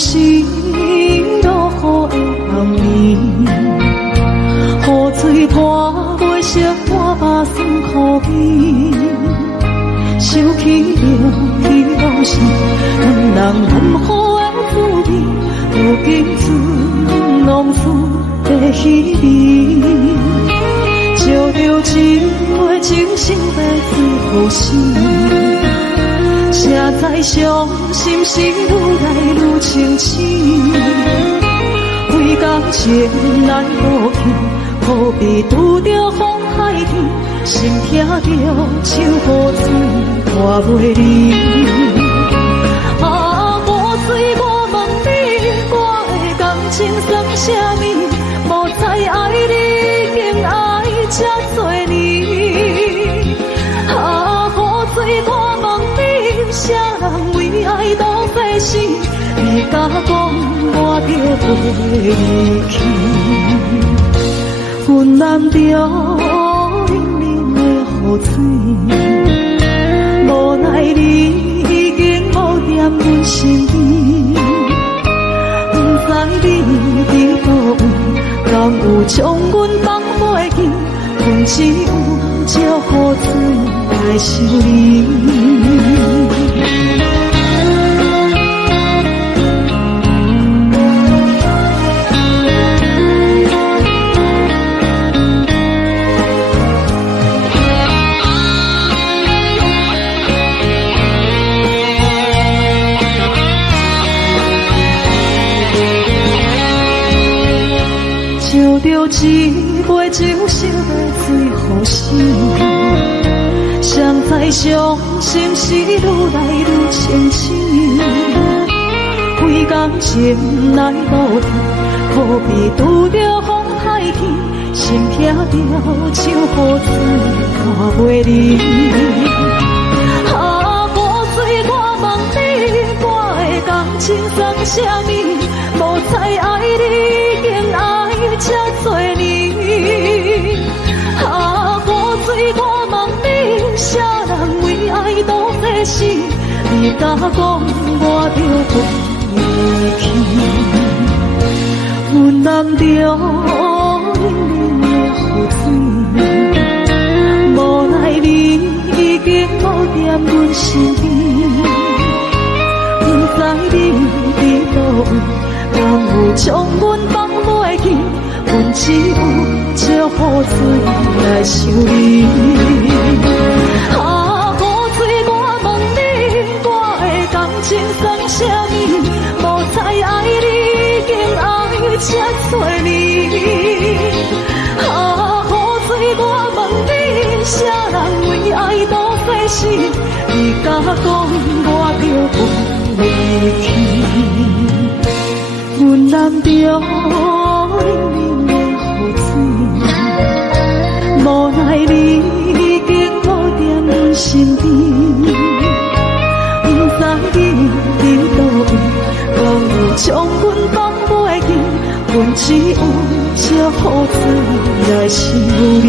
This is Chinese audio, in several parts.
是落雨的暗暝，雨水拖袂湿我目酸苦味，想起了彼拢是两人难好的滋味，如今只拢输在稀微，照着一杯真心的水予死。谁知伤心是愈来愈清醒，为感情来落去，可比拄着风海天，心痛着手雨水拖袂离。啊，雨水，我问你，我的感情算啥物？无再爱你，竟爱这多年。啊，雨水，我问你，啥人为爱都费心？你甲讲我着袂离去，阮难着冷冷的雨水，无奈你已经无踮阮身边，不知你伫倒位，敢有将阮放袂记？阮只有借雨水来想你。照着一杯酒色的水予死，谁知伤心是愈来愈清醒，为感情来落去，可比拄着风海天，心痛着手雨水拖袂离。啊，雨水，我问你，我的感情算啥物？无再爱你，竟爱这多年。啊，雨水，我问你，啥人为爱都费心？你甲讲我着袂离去，阮难着冷冷的雨水，无奈你已经无踮阮身边，不知你伫倒位，敢有将阮放袂记？阮只有借雨水来想你。啊，雨水，我问你，我的感情算啥物？无再爱你，竟爱这多年。啊，雨水，我问你，啥人为爱都费心？你甲讲我着袂离去，阮难着冷冷的雨水，无奈你已经无踮阮身边，不知你伫倒位，敢有将阮放袂记？阮只有借雨水来想你。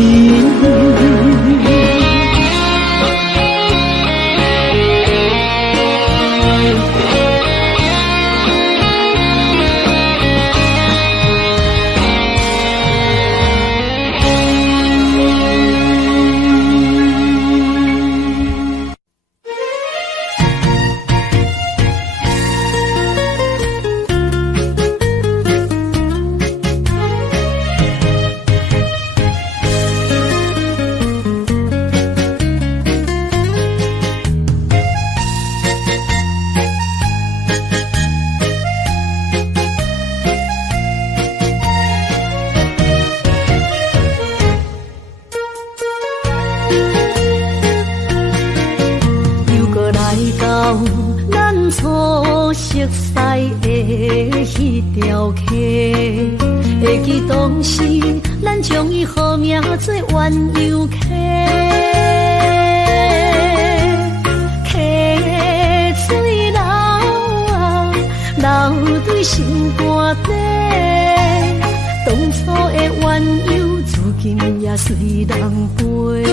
还不回。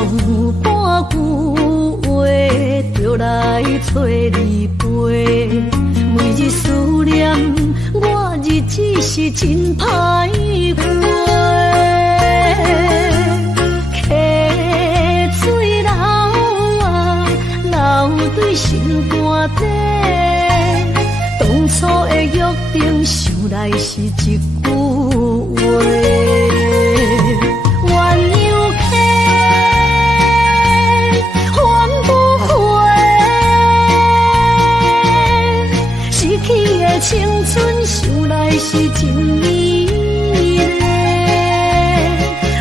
有半句话，就来找你陪。每日思念，我日子是真歹过。溪水流啊，流对心肝底。当初的约定，想来是一句话。青春想来是真美丽，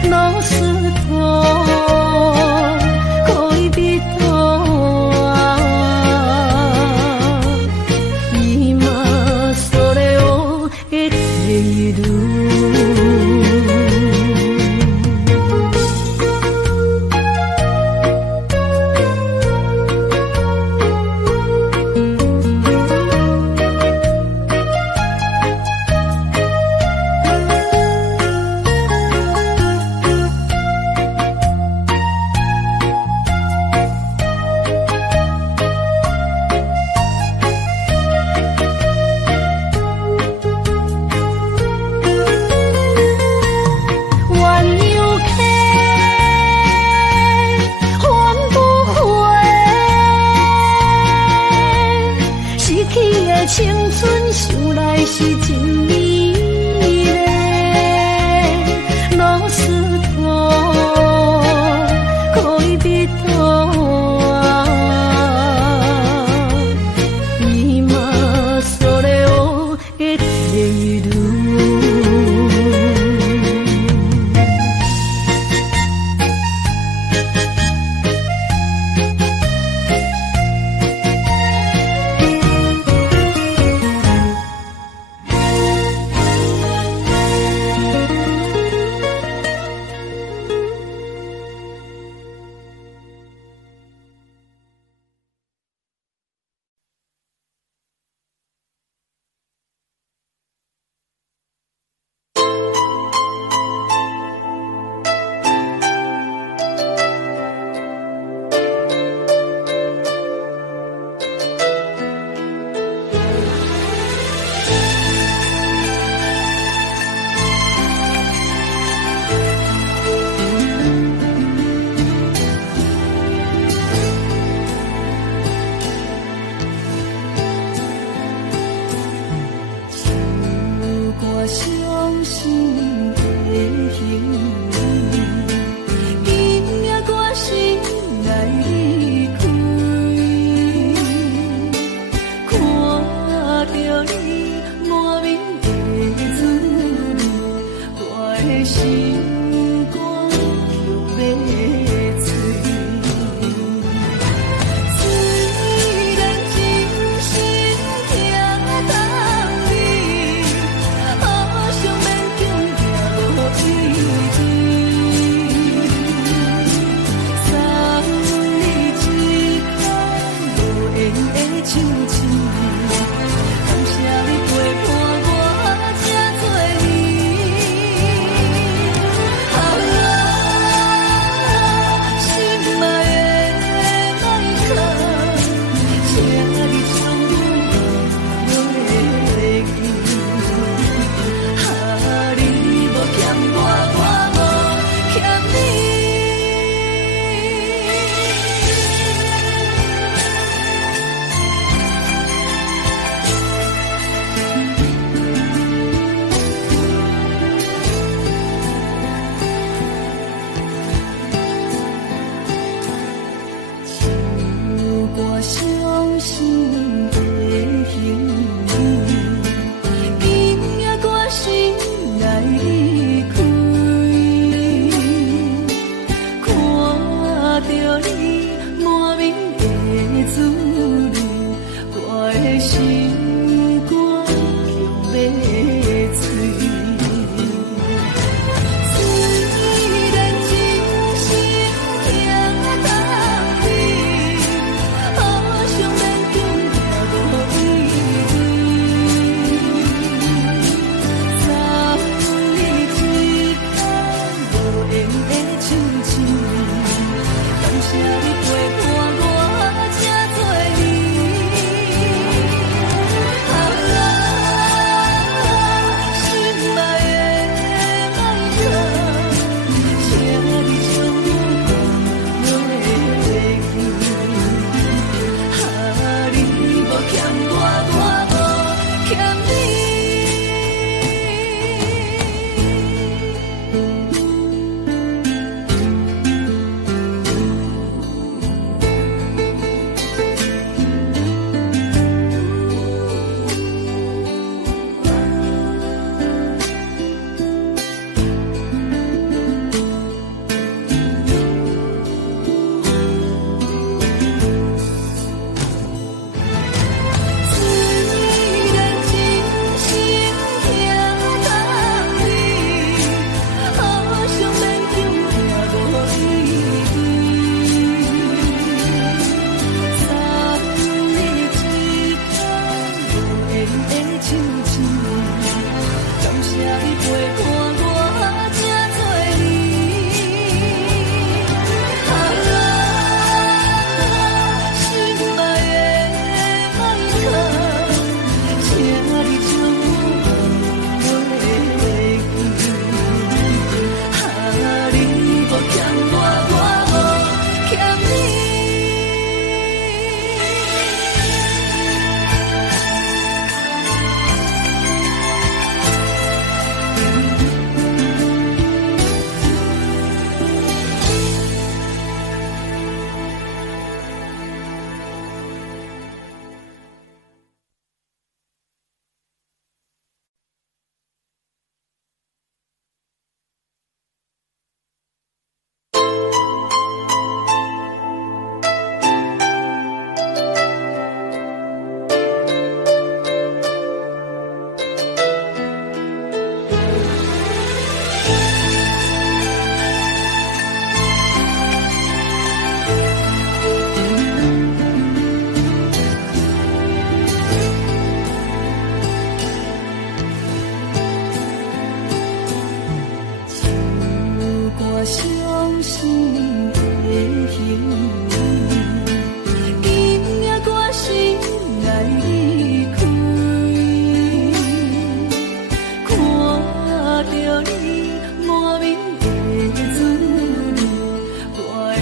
老师徒可以比拖啊，今それを得ている。青春想来是真美丽，老师徒可以比拖啊，今それを得ている。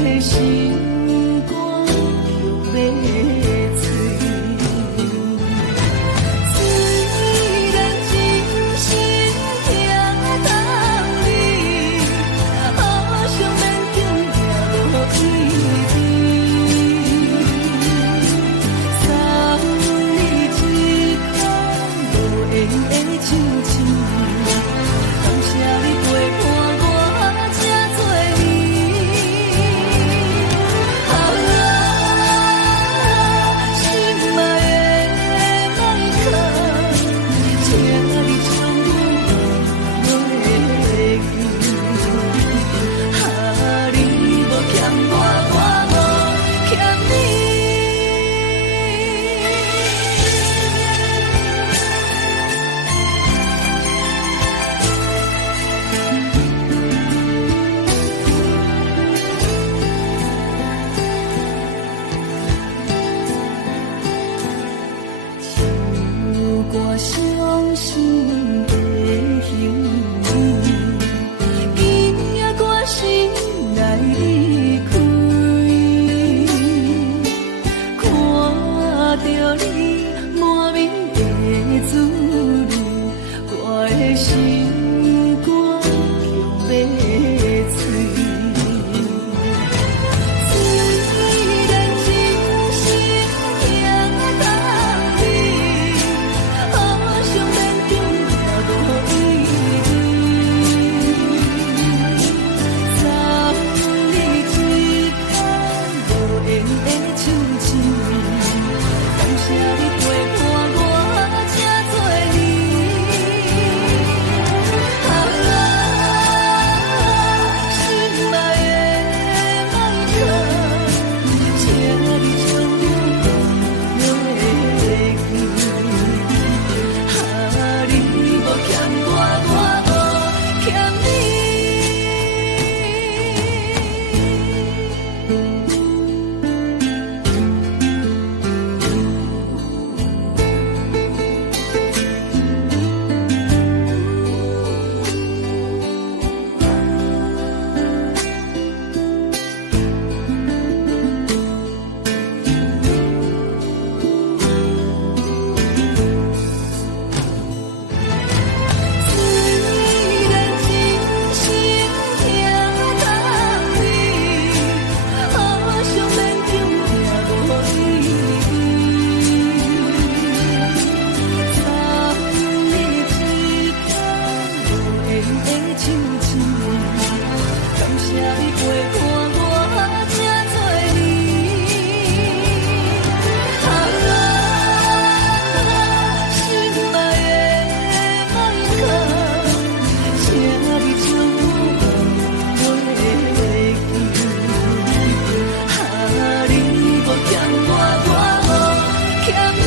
的心肝叫要碎。虽然真心疼你，好想勉强行落意味。送你一份无言的亲情，感谢你陪伴我这多年。心爱的麦克，请你将我袂记。你无欠我，我无欠你。我伤心的行为，今夜我心来离开，看着你满面的滋味，我的心肝叫要碎。虽然真心疼你，好想勉强行落意味。送你一份无言的亲情，感谢你陪伴我这多年。心爱的麦克，请你将我袂记。你无欠我，我无欠你。虽然真心疼你，好想勉强行落意味。送你一份无言的亲情，感谢你陪伴我这多年。心爱的麦克，请你将我袂记。你无欠我，我无欠你。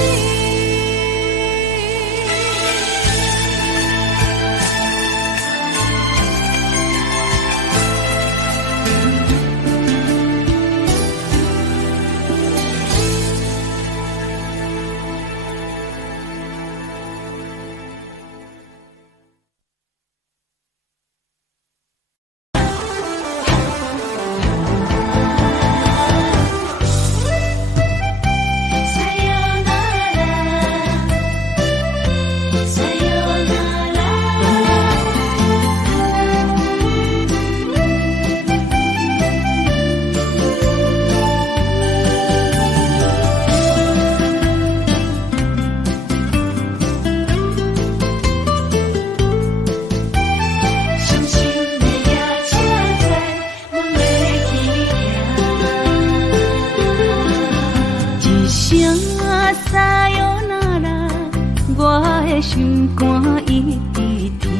心肝一直疼，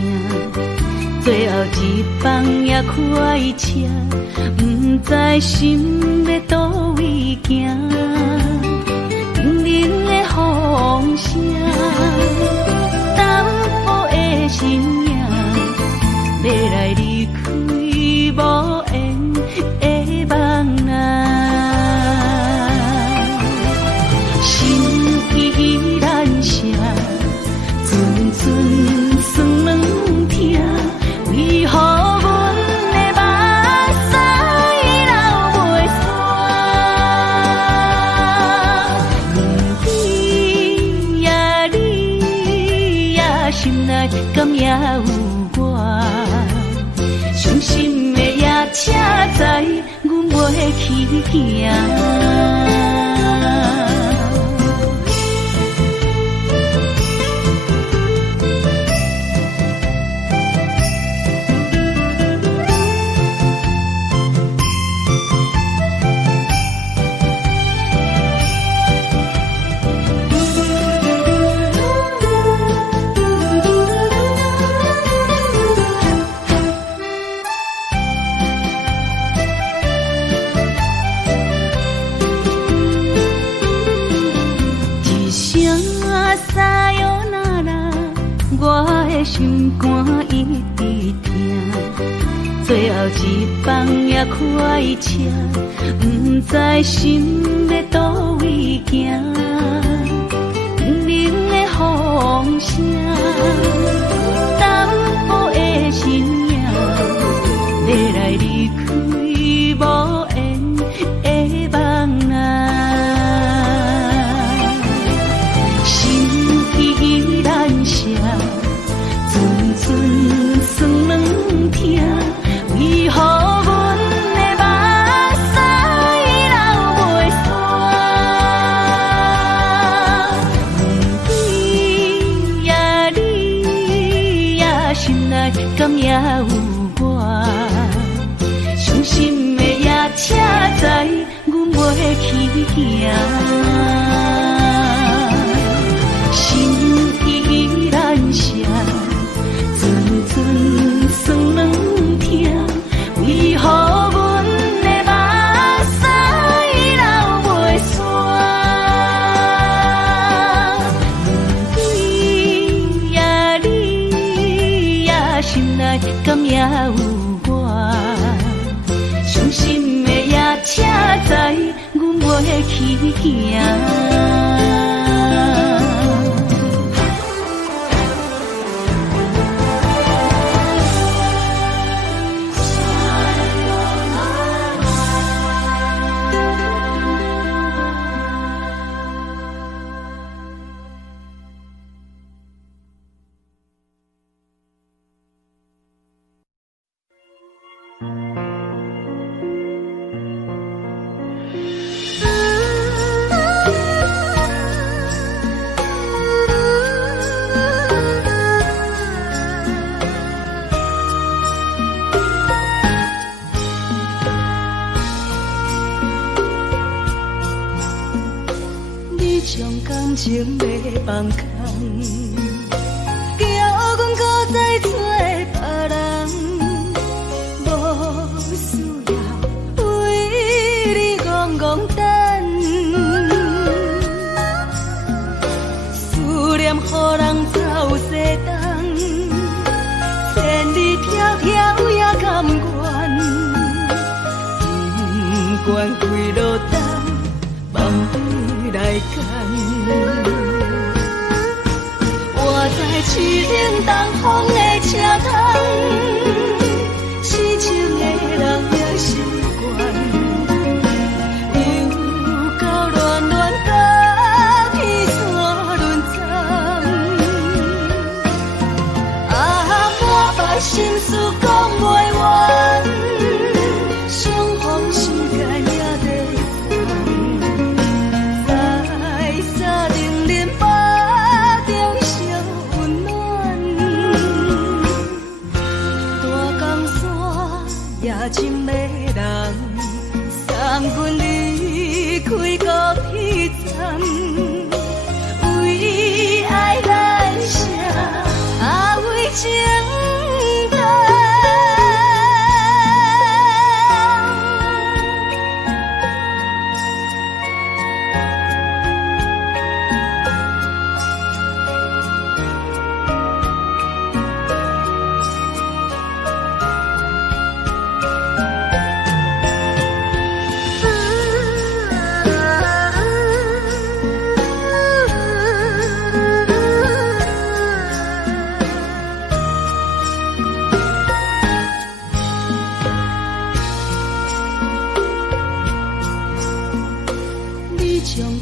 最后一放也开车，不知心要倒位行，冷冷的风声，淡薄的身影，要来离开无缘的梦啊，心依然声。寸寸酸软疼，为何阮的目屎流去行。心肝一直疼，最后一放也开车，不知心要倒位行。冷冷的风声，淡薄的身影，要来离开无缘的梦啊，心依然舍。寸酸软疼，为何阮的目屎流袂煞？问天你也心内敢也有我？伤心的夜车载，阮袂去行。心依然舍。酸软疼，为何阮的目屎流袂煞？问天你也心内敢也有我？伤心的夜车载，阮袂去行。感情要放空，叫阮搁再找别人，无需要为你戆戆等，思念予人走西东，千里迢迢也甘愿，不管几落冬，梦回来干。我在痴情东风的车窗，痴情的人也心倦，又到乱乱甲彼山轮站。啊，满腹心事讲袂完，相逢时间也在深的人送阮离开高铁站，为爱来写，为情长。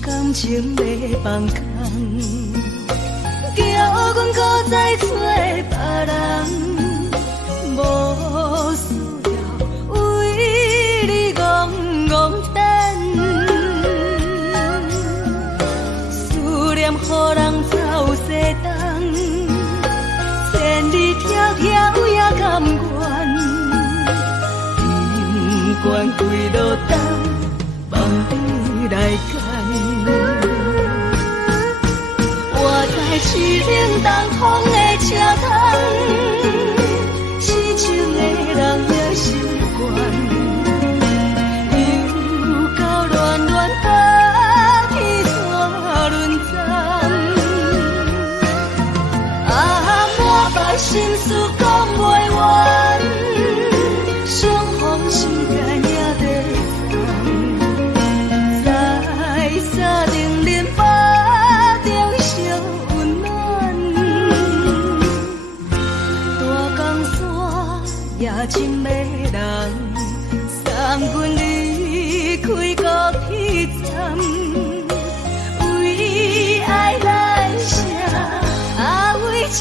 感情要放空，叫阮搁再找别人，无需要为你戆戆关几落冬，梦你来牵。我在是冷东风的车窗，痴情的人了心肝。心事讲袂完，双方心间也在等，在沙冷冷巴中烧温暖。大江山也深的人，送阮离开高铁站，为爱来写，为情。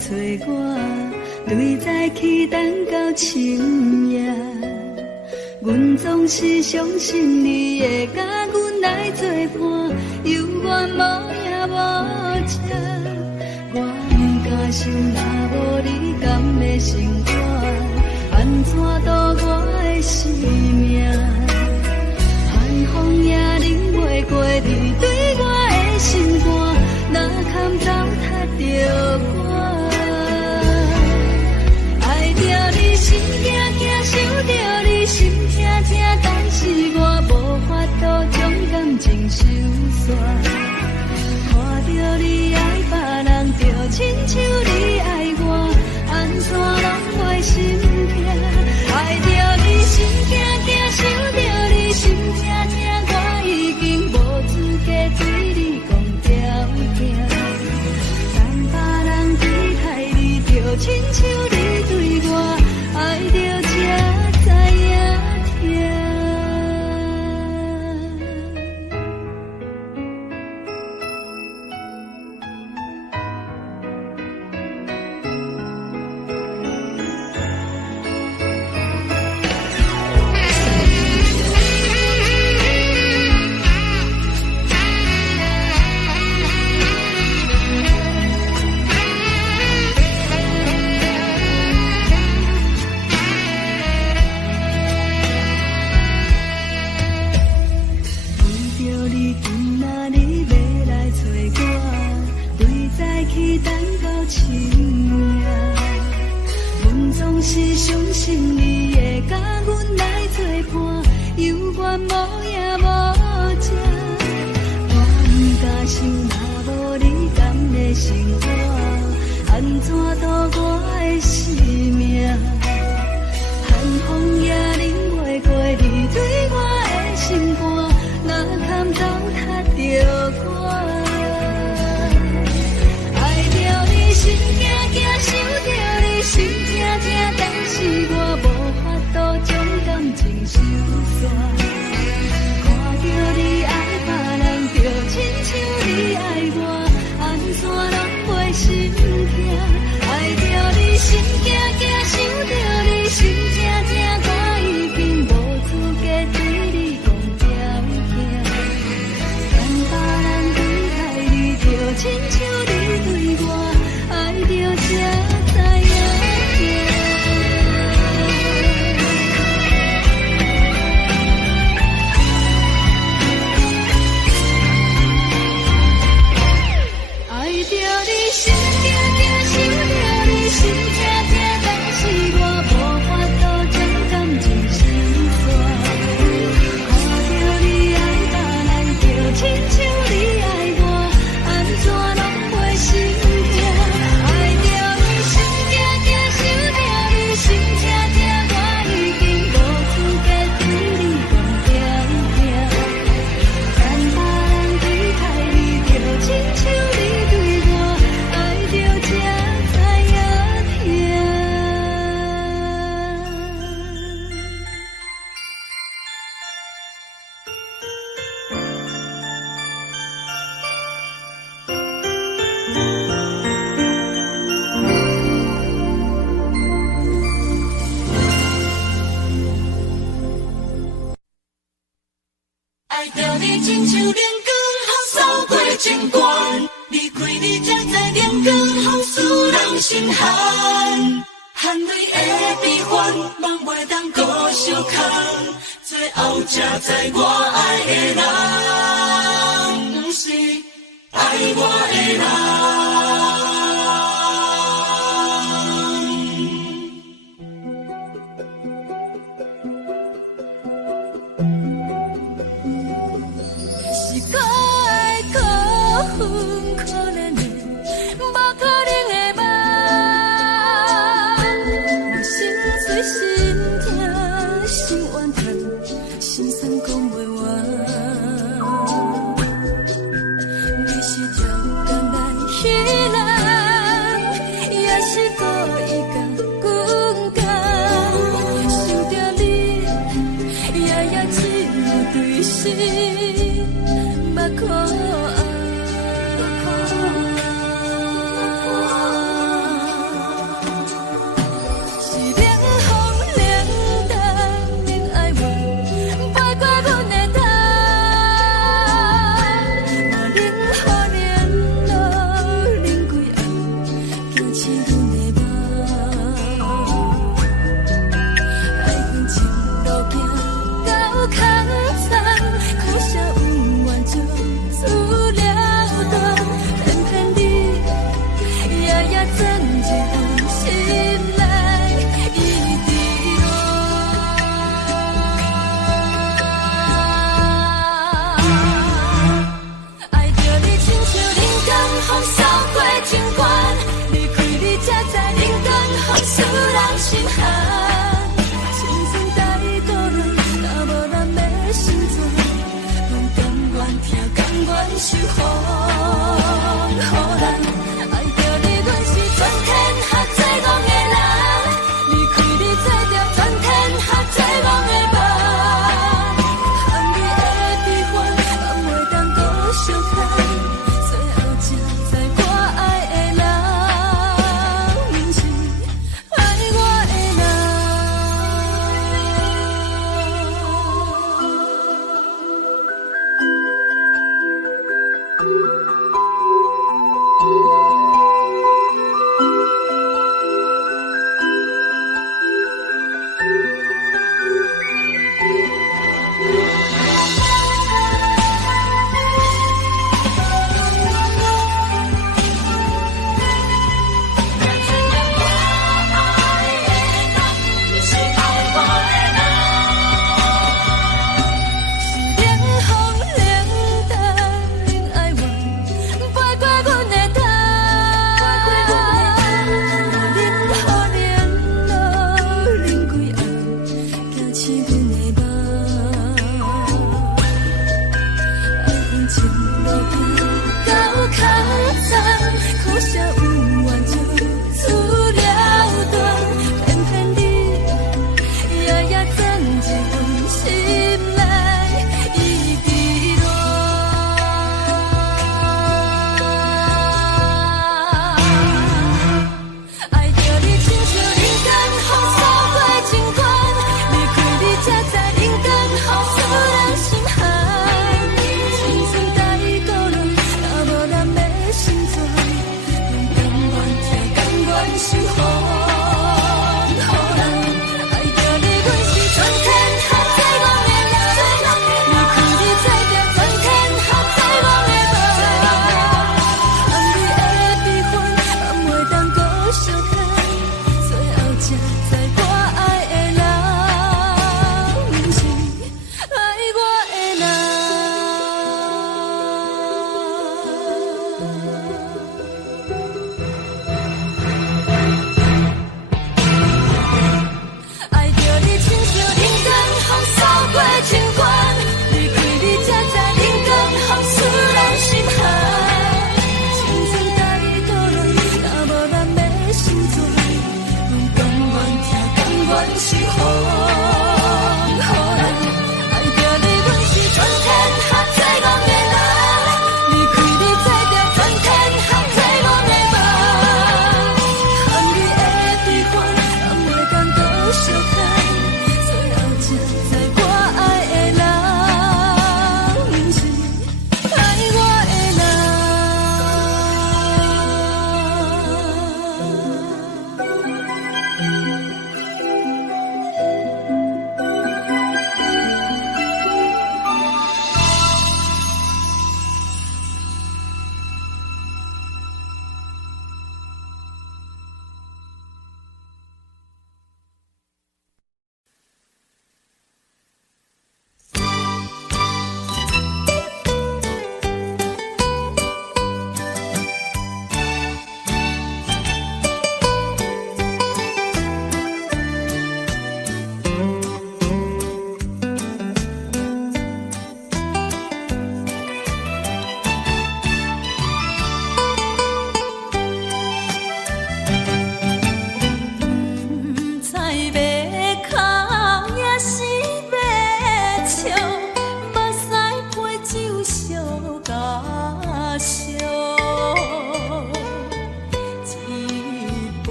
找我，对在期等到深夜。阮总是相信你会甲阮来作伴，犹原无影无迹。我不敢想，若无你甘的生活，安怎度我的生命？寒风也冷袂过你对我的心肝，哪堪糟蹋着我？心惊惊，想着你心痛痛，但是我无法度将感情收煞。看着你爱别人，就亲像你爱我，安怎拢会心痛？爱着你心惊惊，想着你心痛痛，我已经无资格对你讲条件。但别人对待你，就亲像你对我。爱着才知影痛。是相信你会甲阮来作伴，犹原无影无迹。我不敢想，若无你甘的生活，安怎度我的生命？寒风也冷袂过你对我的心肝，哪堪糟蹋着我？爱着你心惊惊，想着你心痛痛，但是我无法度将感情收煞。看着你爱别人，就亲像你爱我，安怎拢袂心痛？爱着你心惊惊，想着你心痛痛，我已经无资格对你讲条件。但别人对待你，就亲像你对我，爱着才知影。亲像冷光风扫过情关，离开你才知冷光风使人心寒。含泪的悲欢，望袂当搁相牵，最后才知我爱的人，不是爱我的人。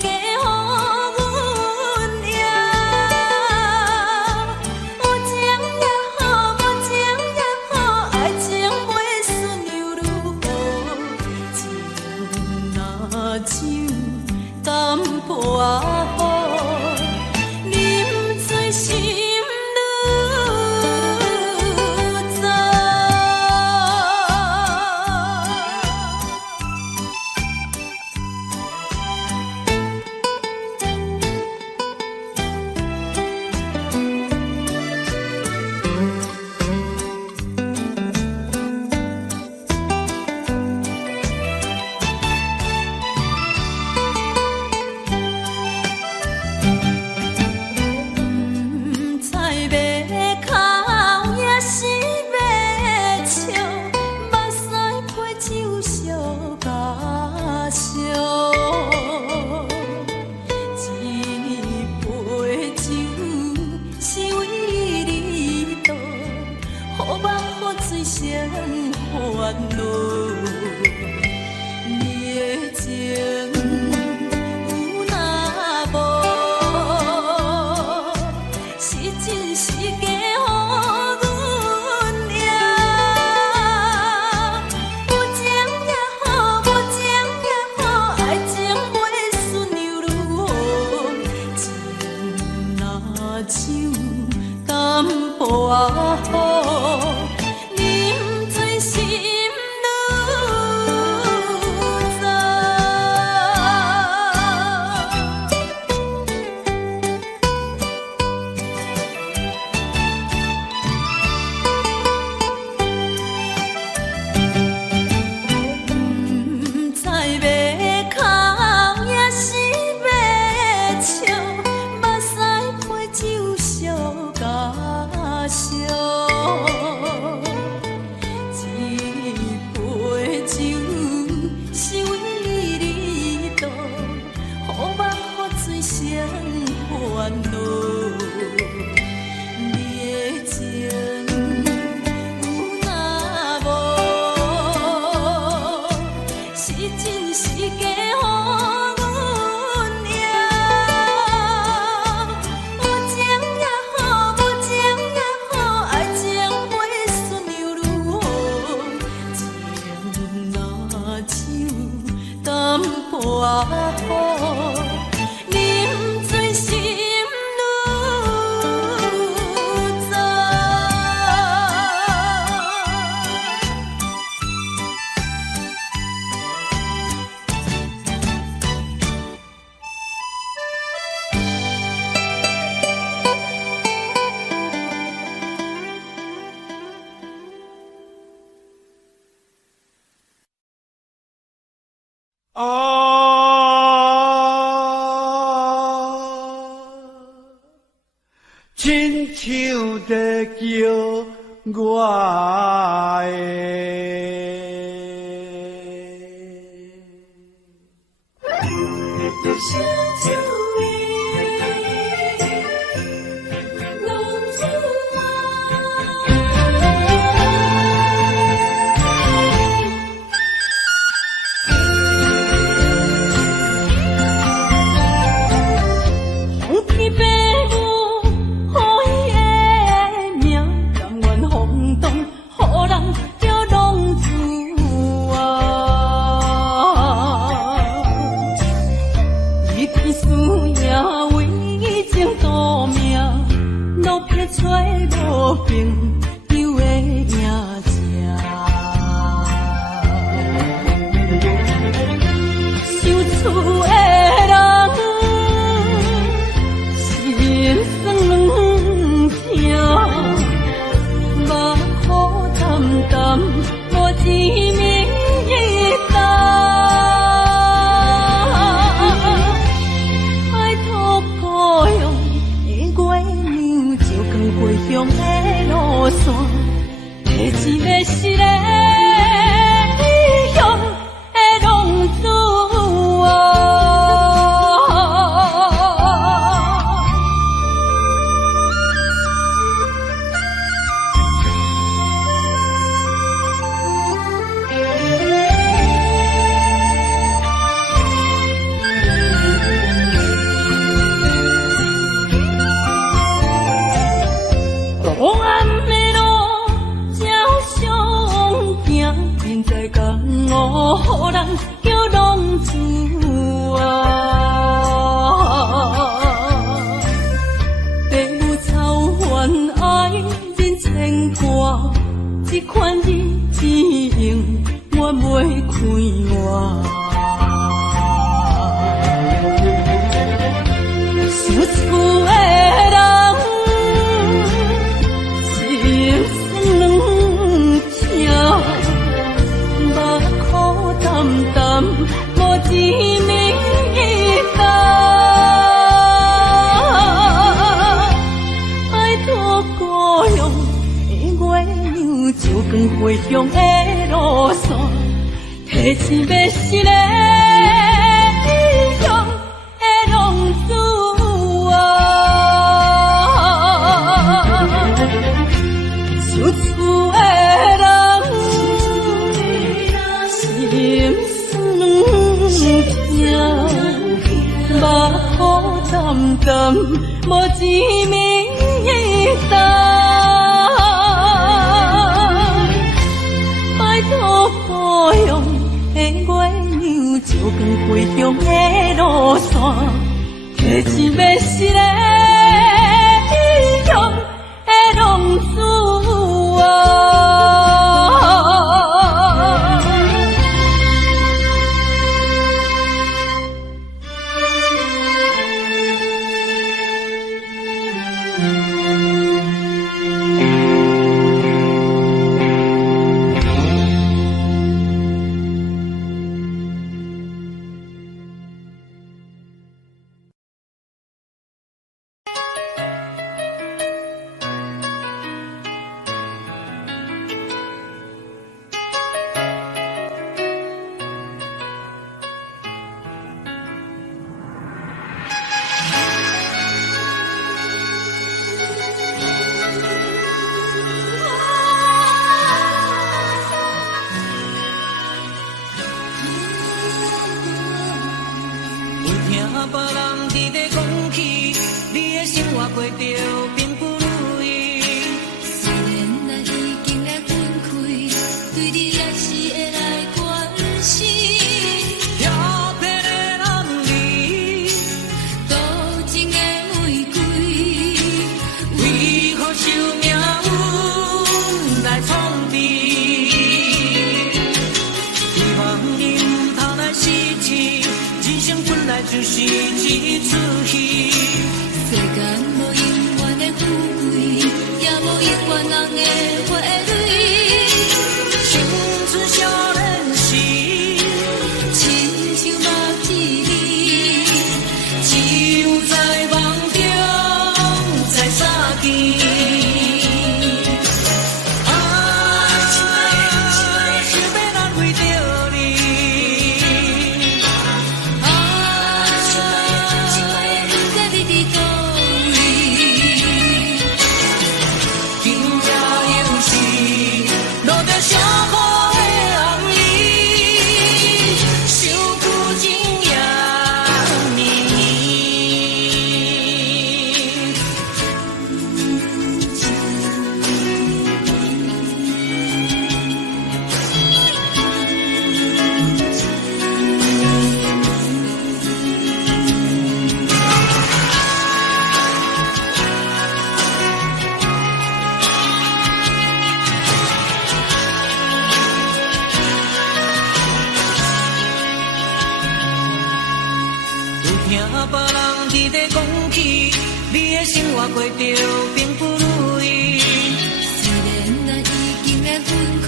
家予阮赢。有情也好，无情也好，爱情袂顺又如何？情若像淡薄仔雨，啉醉心愈糟。亲像在叫我的。向的路线，提一予人叫浪子啊！父母操烦爱人牵挂，这款日子用我袂开我。想厝的人，心酸两条，目苦淡淡，无一面担。拜托故乡的月亮，照光回乡的路线，提醒要是个异乡的浪子。想厝的人，心酸两条，目苦淡淡，无一面担。拜托故乡的月亮，照光回乡的路线，提醒要是个异乡的浪子啊！就是一出戏，世间无永远的富贵，也无永远人的花蕊。青春少年时，亲像目一字，只有在梦中才相见。过着并不如意，虽然咱已经会分开，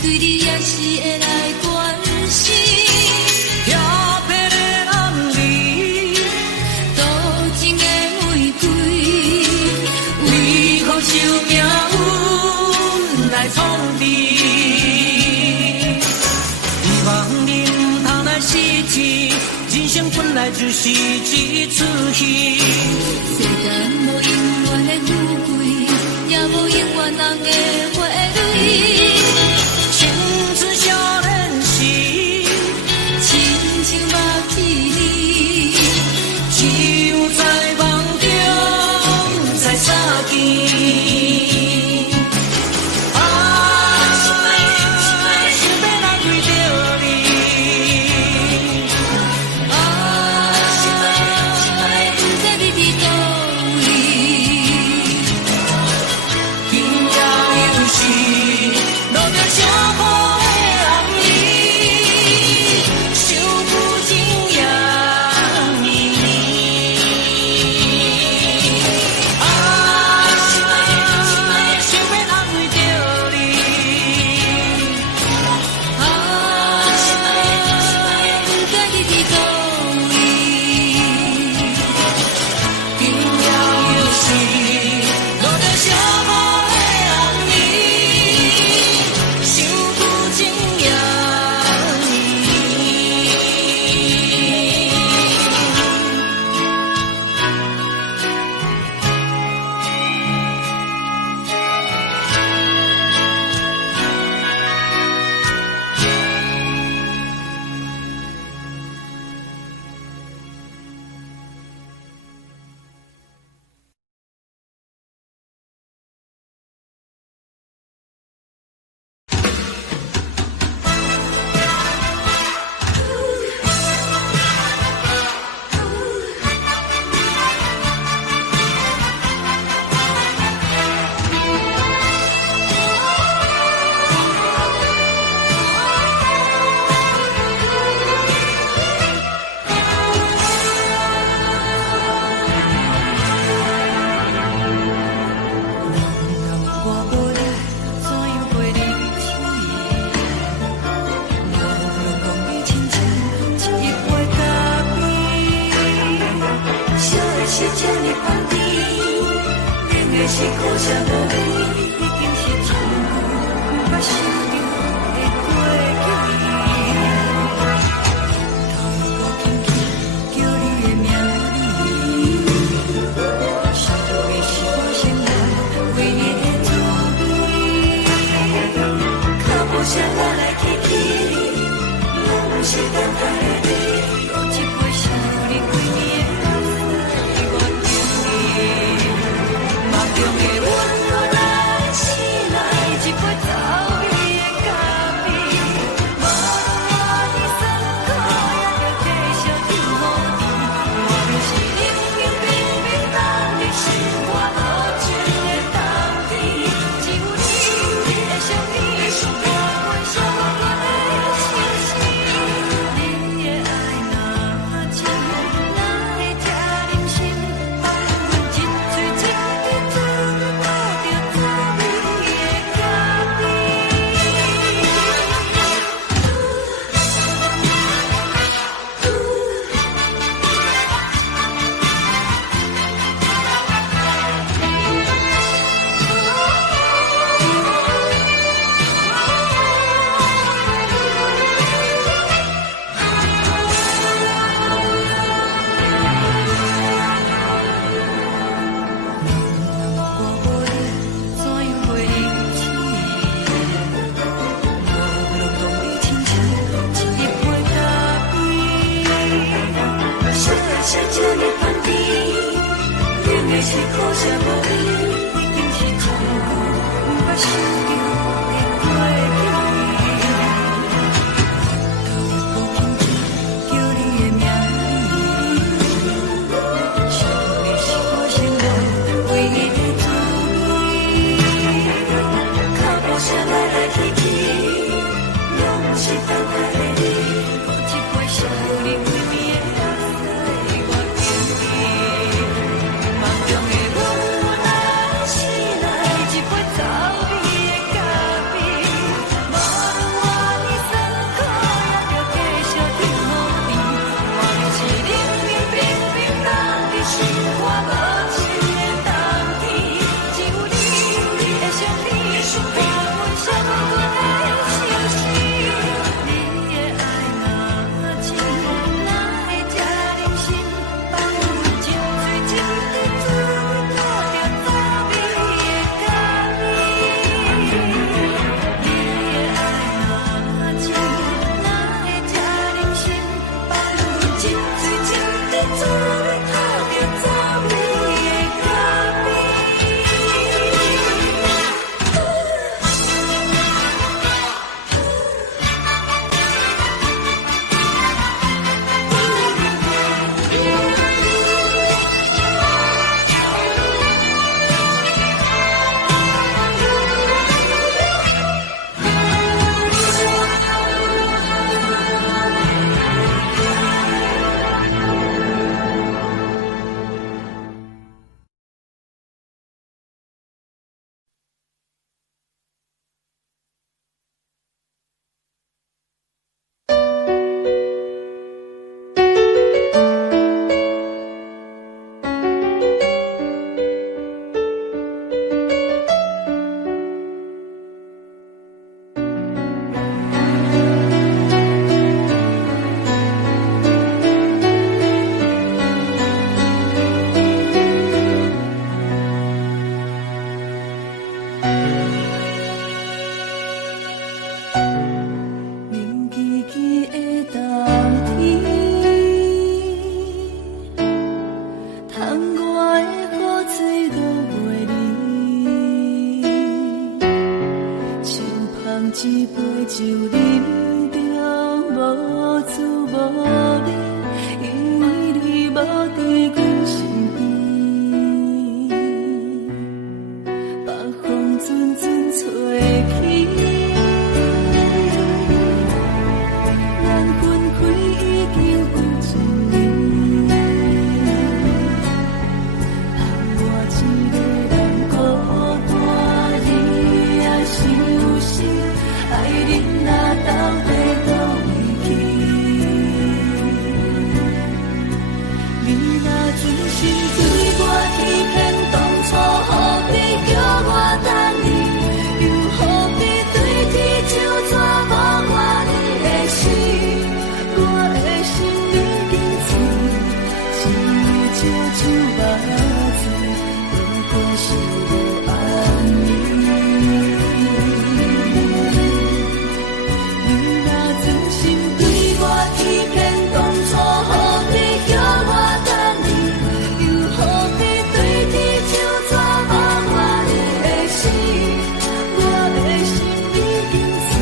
对你也是会来关心。漂泊的男儿，多情的玫瑰，为何受命运来创治？希望你唔通来失去，人生本来就是一出戏。世间无永远的富贵，也无永远人的花蕊。青春少年时，亲像目一字，只有在梦中才相见。想要来为着你。是这呢放甜，冷的是苦涩无味，已经是真久捌受着的过去。头个轻轻叫你的名字，想的是我心内唯一的滋味，脚步声来来去去，拢是等待的你，有一杯想你几年的水，我敬你，梦中的温柔来醒来，一杯走味的咖啡，无论我的酸苦，也着继续甜乎甜，我就是冷冷冰冰冷的心，我无情的冬天，只有你会想你，我阮伤过的心事，你的爱若真，哪会这忍心，放阮一嘴一滴滋，倒着滋味的咖啡。是这呢放甜，冷的是苦涩无味，已经是真久捌受着的过去。头个轻轻叫你的名字，想的是我心内唯一的滋味，脚步声来来去去，拢是等待的你，有一杯想你几暝的水，我敬你，梦中的温柔来醒来，一杯走味的咖啡，无论我的酸苦，也着继续甜乎甜，我就是冷冷冰冰冷的心，我无情的冬天，只有你会想你，我阮伤过的心事，你的爱若真，哪会这忍心，放阮一嘴一滴滋，倒着滋味的咖啡。你的爱若真，哪会这忍心，放阮一嘴一滴滋，倒着滋味的咖啡。冷叽叽的冬天，窗外的雨水落袂离，像捧一杯酒饮着无滋无味，因为你无伫阮身边，北风阵阵吹起。咱分开已经有一年，盼我一个人孤单，你也伤心，爱人若存心对我欺骗，当初何必叫我等你？又何必对天唱纸无我你的心？我的心已经醉，心有笑像目睭，不过是无安眠。你若真心对我欺骗，当初何必叫我等你？又何必对天唱纸无我你的心？我的心已经醉，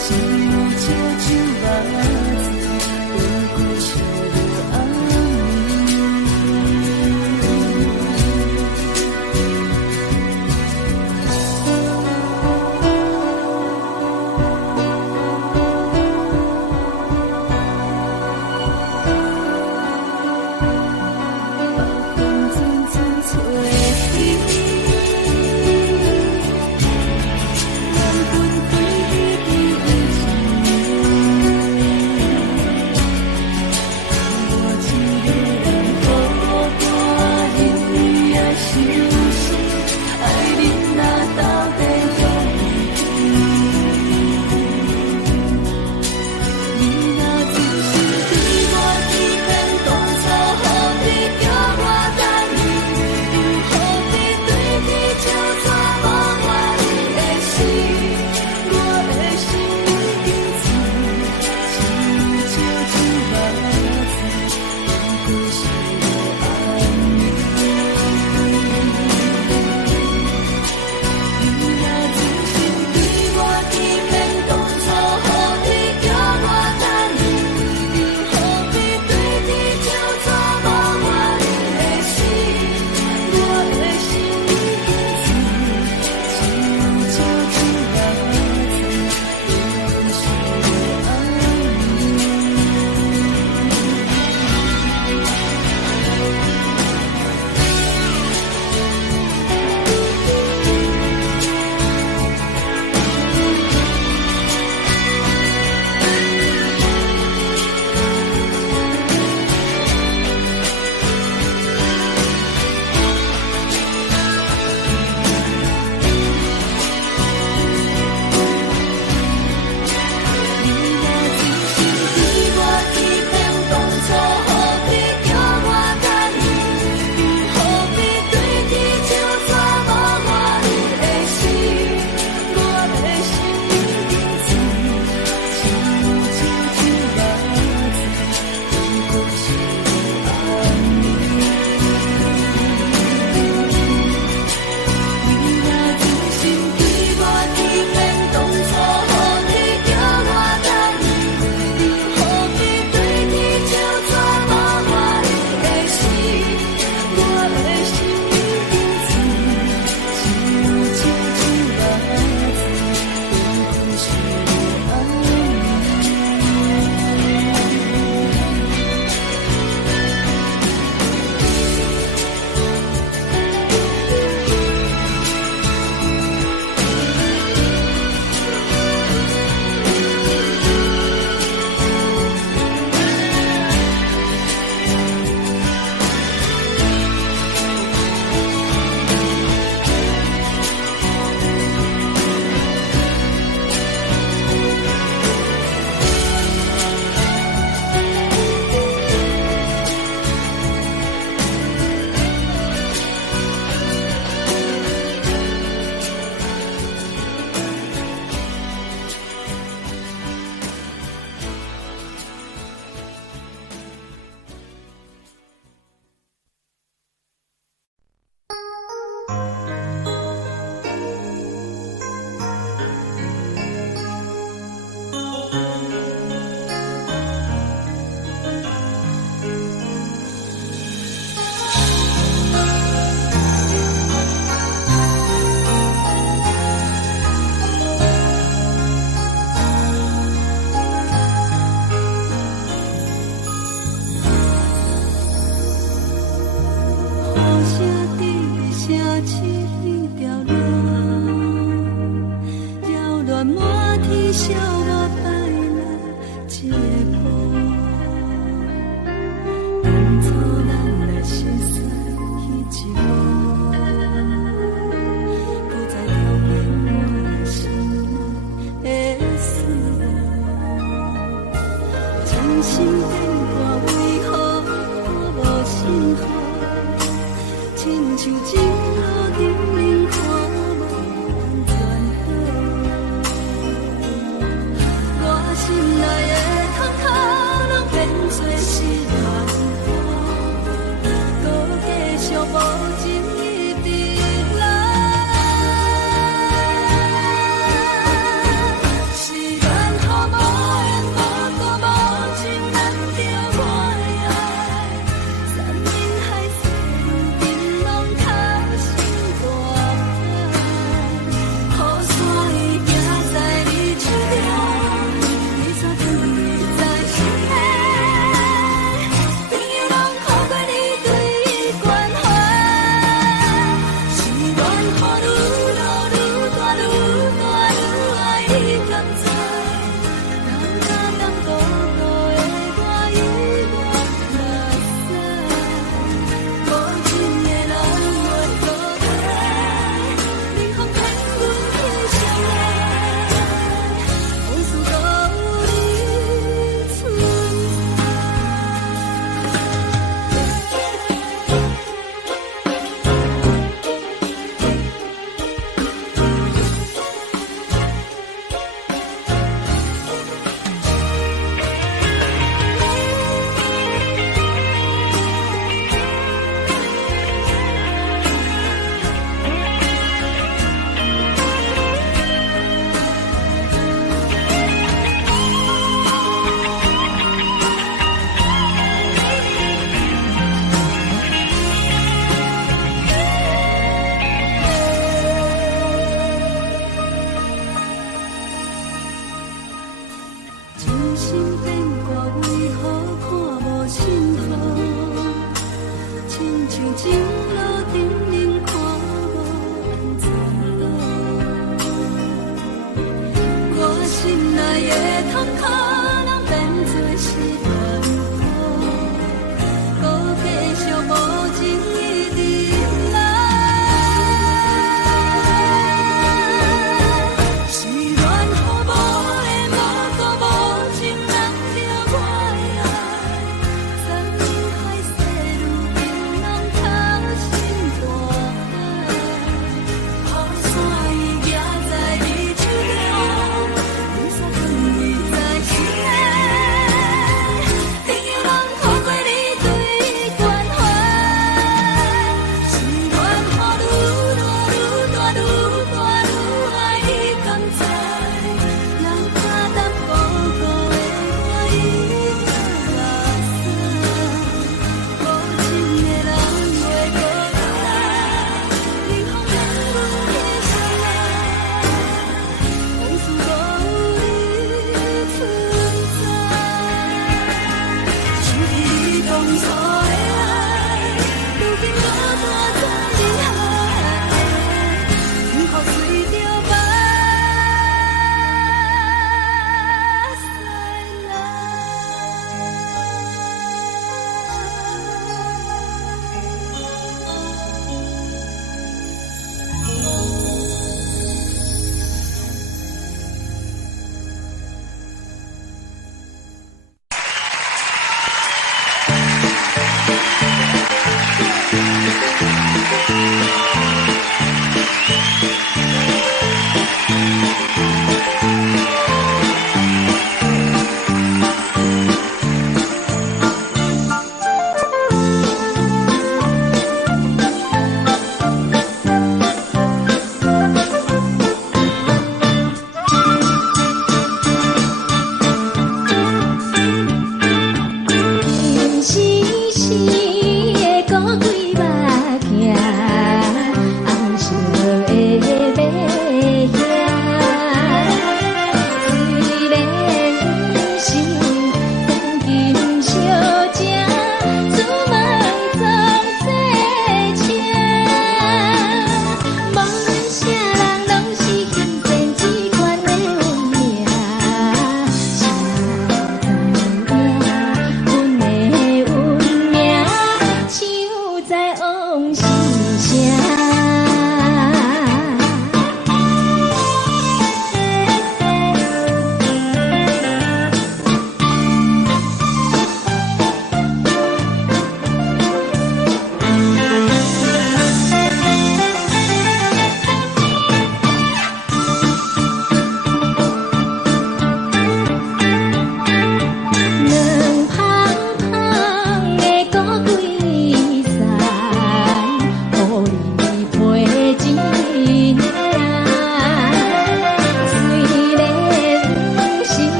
心有笑像目睭，不过是无安风阵阵吹起，缘分开你的我一个人孤单，因你也伤心，爱你若斗阵用你若真心对我欺骗，当初何必叫我等你？又何必对天唱纸无我你的心？我的心已经醉，心有笑像目睭，不过是无安眠。你若真心对我欺骗，当初何必叫我等你？又何必对天唱纸无我你的心？我的心已经醉，心有笑像目睭，不过是无你若真心对我欺骗，当初何必叫我等你？又何必对天唱纸无我你的心？我的心已经醉，心有笑像目睭，不过是无安眠。你若真心对我欺骗，当初何必叫我等你？又何必对天唱纸无我你的心？我的心已经醉，心有笑像目睭，不过是无安当初咱的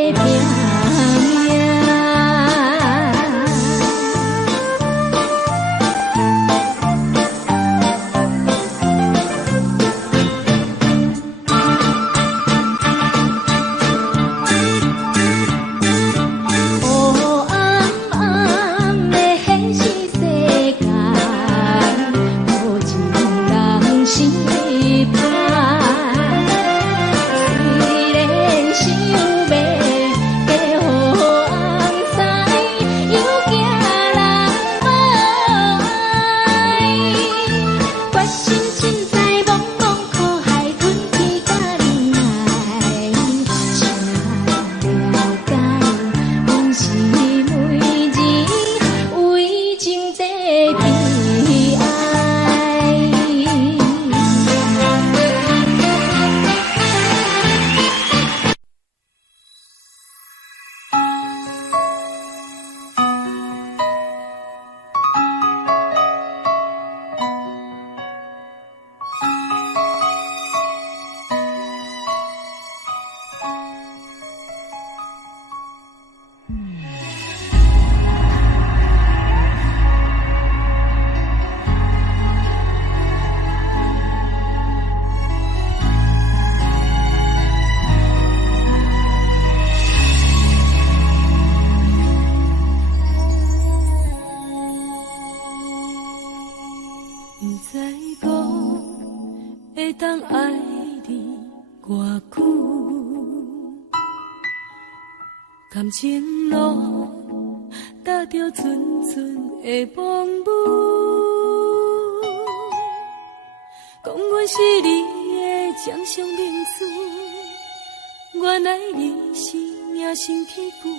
拼命。感情路踏着纯纯的梦雾，讲阮是你的掌上明珠，原来你是命生起旧，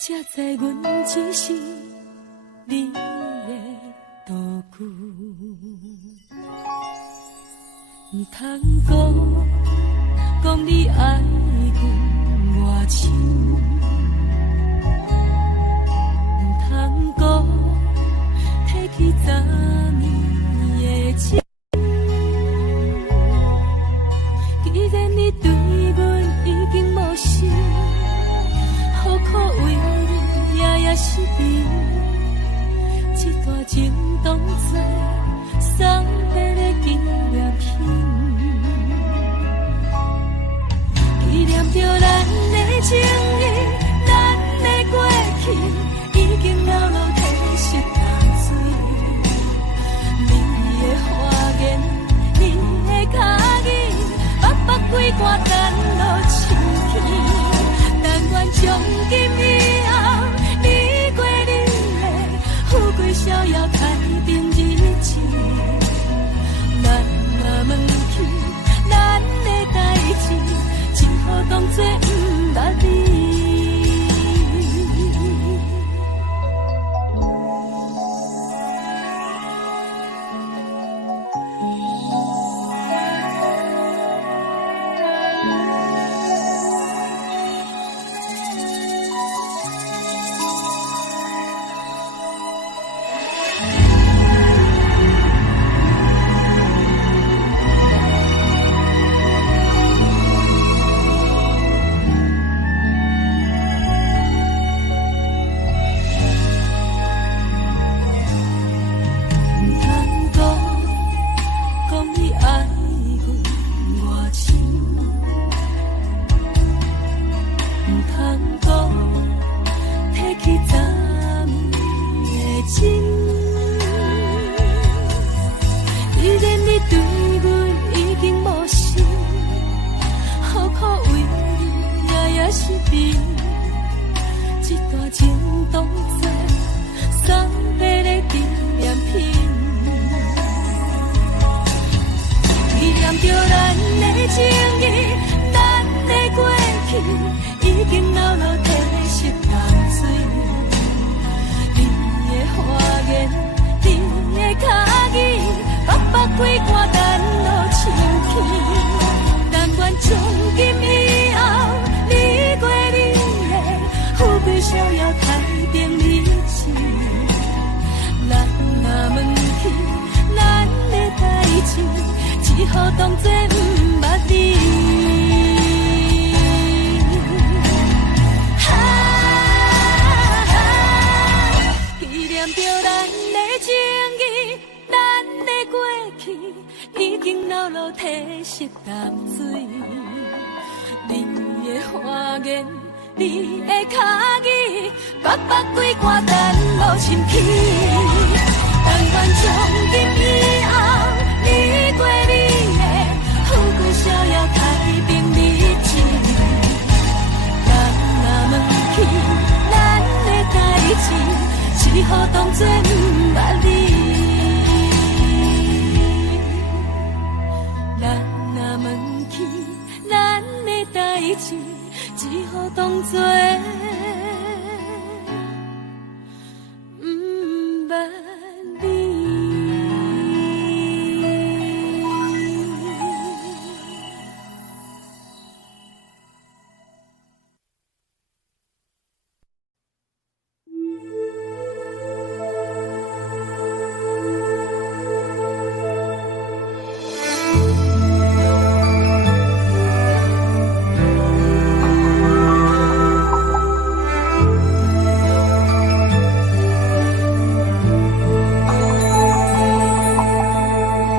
才知阮只是你的道具。唔通讲你爱阮。我情，唔通讲提起昨年的情。既然你对阮已经无心，何苦为你夜夜失眠？这段情当作送别的纪念品。纪念着咱的情谊，咱的过去已经流露褪色淡水。你的花言，你的脚语，白白几挂等落秋天。但愿从今以后，你过你的富贵逍遥，开定日子。咱若问起咱的代志。只好当作不捌你。只好当作不捌你。一啖水。你的花言，你的脚语，跋跋几关等落深起。但愿从今以后，你过你的富贵逍遥太平日子。咱若问起咱的代志，只好当作不捌你。咱若问起咱的代志，只好当作不捌你。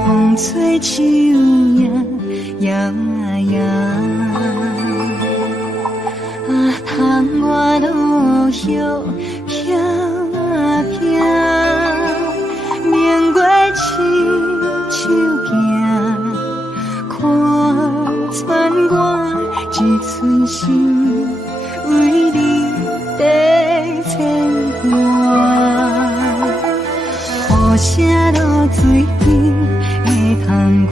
风吹树影摇摇，窗外落叶飘飘，明月亲手行，看穿我一寸心，为你地牵挂，雨声落水边。窗外，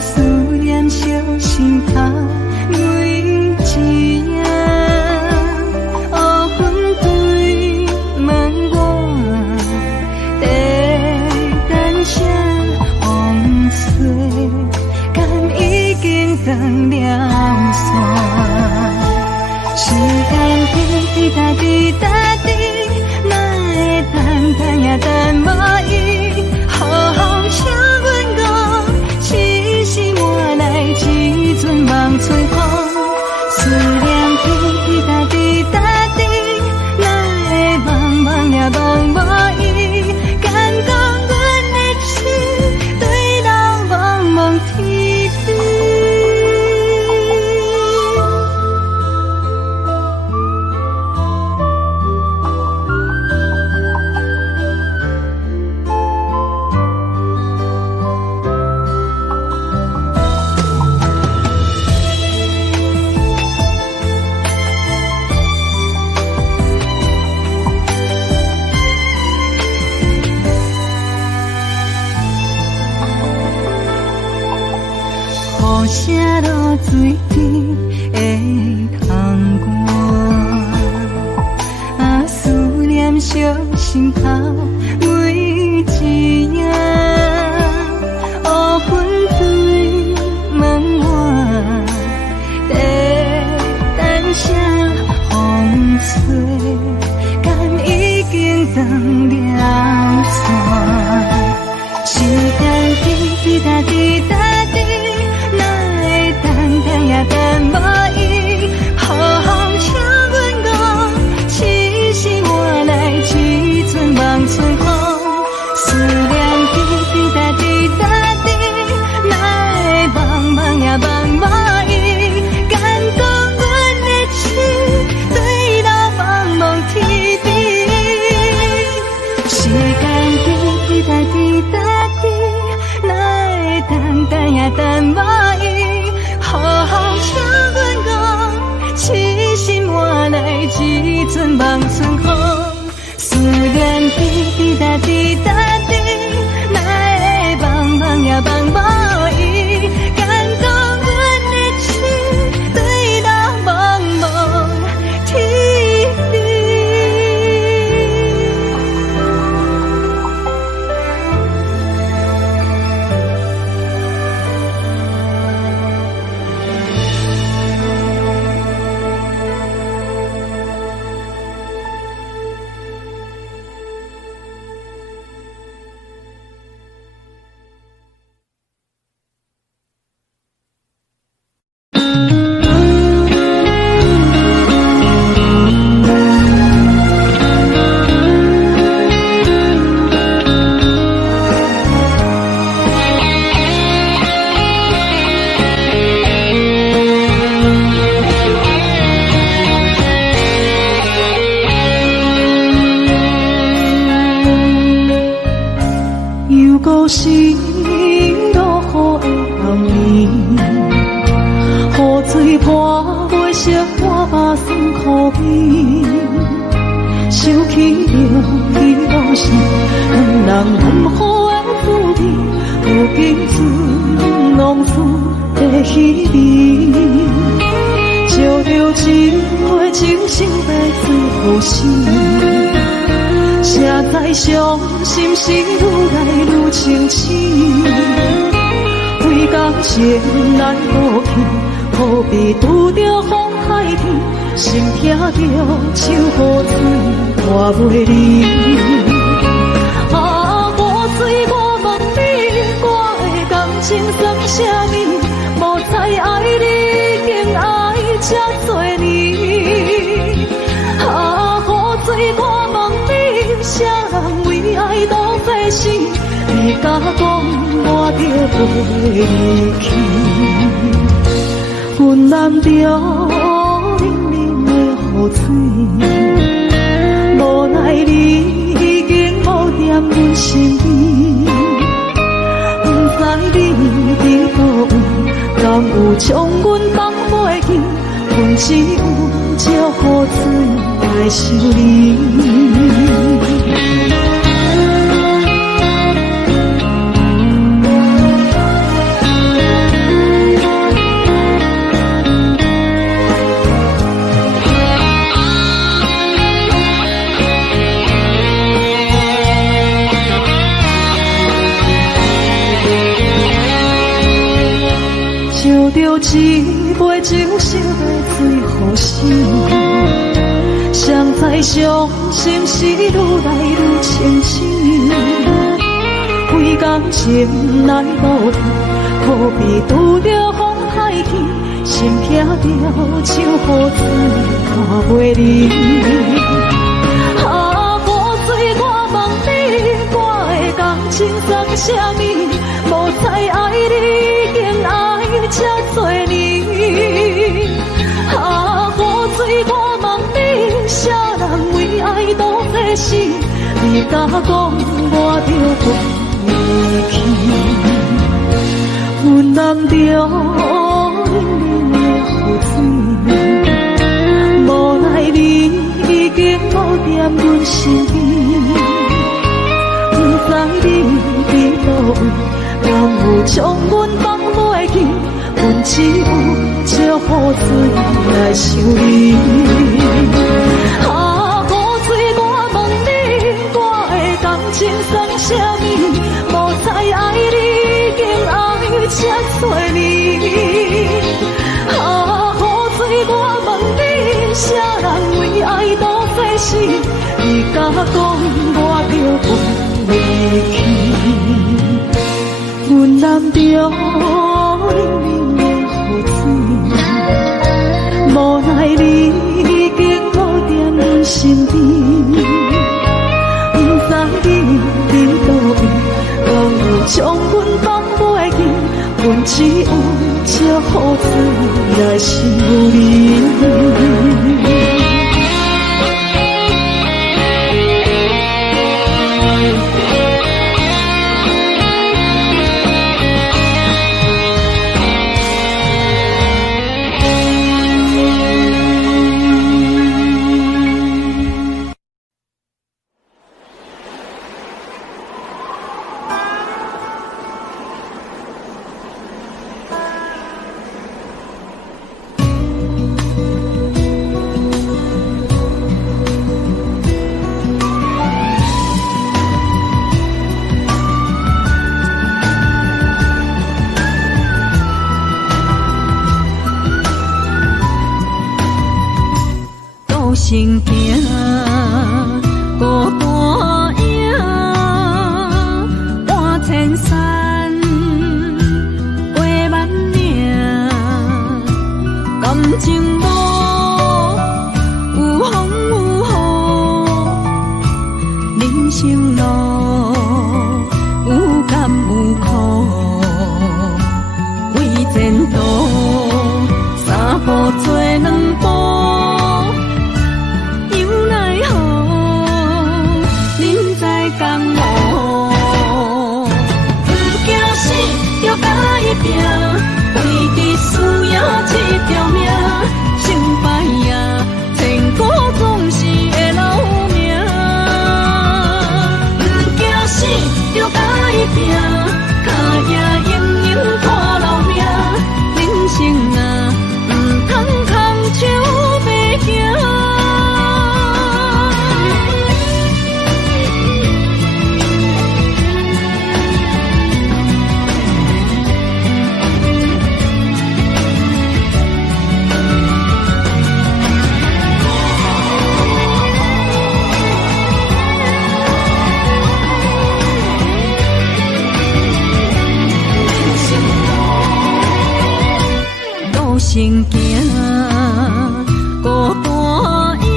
思念烧心头每一夜，黑云对问我，地等啥风吹，敢已经断了线，时间滴答滴答滴，哪会等也等无伊。好风请阮讲，痴心换来一阵望春风。思念滴答滴答滴，哪会茫茫也望无伊？敢讲阮的痴，对人茫茫天边。雨声落水边的窗外，思念烧心头每一夜，乌云对问我，地等啥风吹，敢已经断了线，时间滴答滴答滴。也等无伊，好风请阮讲，痴心换来一阵望春风。思念滴滴答滴答滴，哪会茫茫也望无伊？敢讲阮的痴，对路茫茫天边。时间滴滴答滴答滴，哪会等也等无伊？好风请阮讲，痴心换来一阵望春风。思念滴滴答滴答滴，哪会茫茫也望无伊？敢讲阮的痴，对路茫茫天边。对破袂识我把酸苦味，想起着彼往事，两人难好的注定，如今只拢输在稀微。招着一回情深要最好时，谁知伤心事愈来愈清醒。为感情来无去，何必拄着风海天？心痛着手雨水换袂离。啊，无水我问你，我的感情算啥物？无再爱你，竟爱这多年。啊，雨水我问你，啥人为爱都会死？你甲讲我着袂离去，阮难着冷冷的雨水，无奈你已经无踮阮身边，不知你伫倒位，敢有将阮放袂记？阮只有借雨水来想你。烧着一杯酒，烧要最好时，谁知伤心事愈来愈清醒。为感情来路远，何必拄着风海天？心痛着手雨水看袂离。啊，无水我问你，我的感情算啥物？无再爱你，竟爱这多年。啊，雨水我问你，啥人为爱都会死？你甲讲我着袂离去，阮难着冷冷的雨水，无奈你已经无踮阮身边，不知你伫倒位，敢有将阮放袂记？阮只有借雨水来想你。啊，雨水我问你，我的感情算啥物？无再爱你，竟爱这多年。啊，雨水我问你，啥人为爱都会死？你甲讲我着袂离去，阮难着冷冷无奈你已经无踮阮身边，不知你伫倒位，敢有将阮放袂记？阮只有借雨水来想你。行行，孤单影，半千山，过万岭，感情无有风有雨，人生路有甘有苦，为前途三步做两步。为你需要这条命。孤单影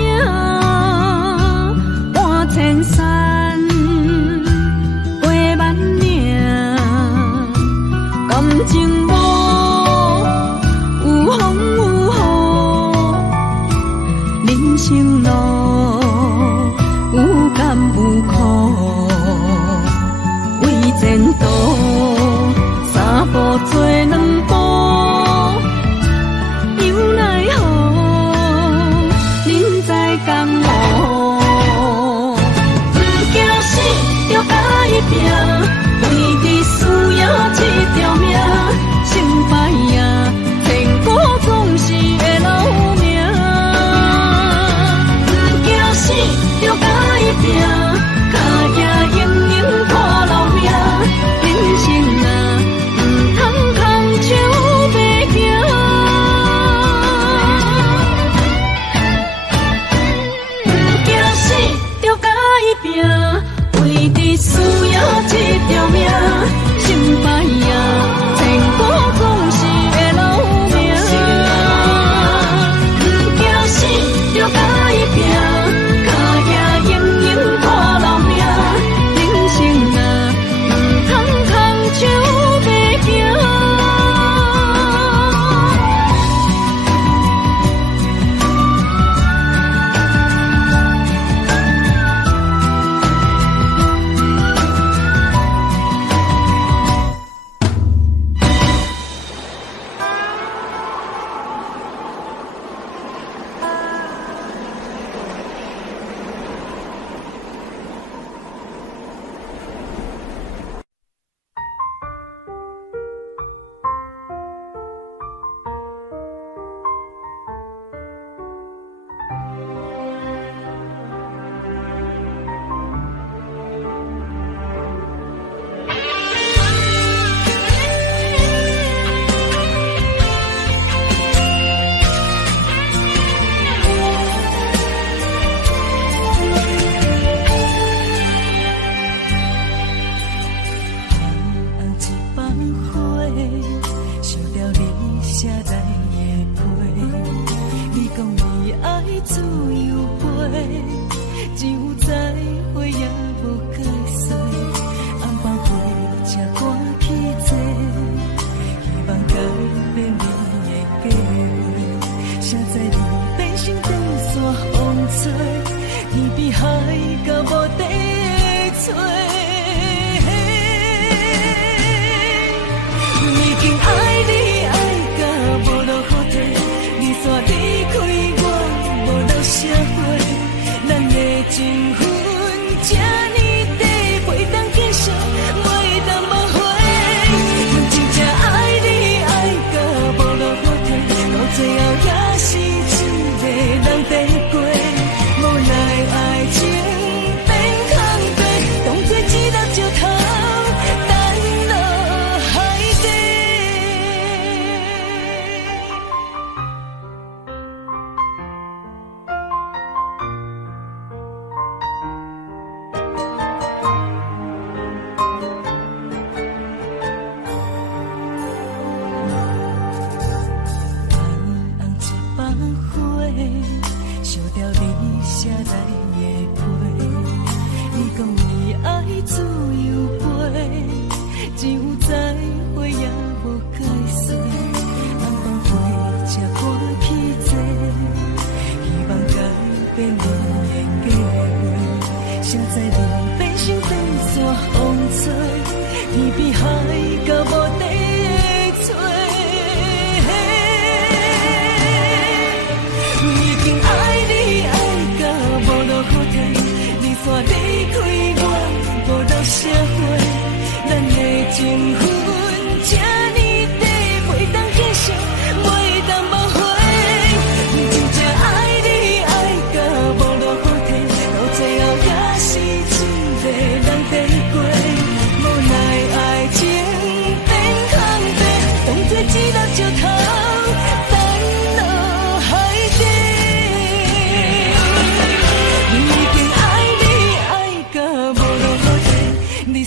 半千山，过万岭，感情无有风有雨，人生路有甘有苦，为前途三步做两步。为你需要这条命，成败赢，天高总是会留名。不惊死，就甲伊拼，脚行用用拖老命。人生啊，唔通空手白行。不惊死，就甲伊拼。为你需要这条命，成败赢，天高总是会留名。不惊死，就甲伊拼，脚行用用拖老命。人生啊，唔通空手白行。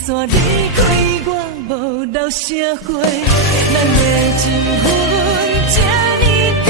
山离开我无留社会，咱的情分这呢短。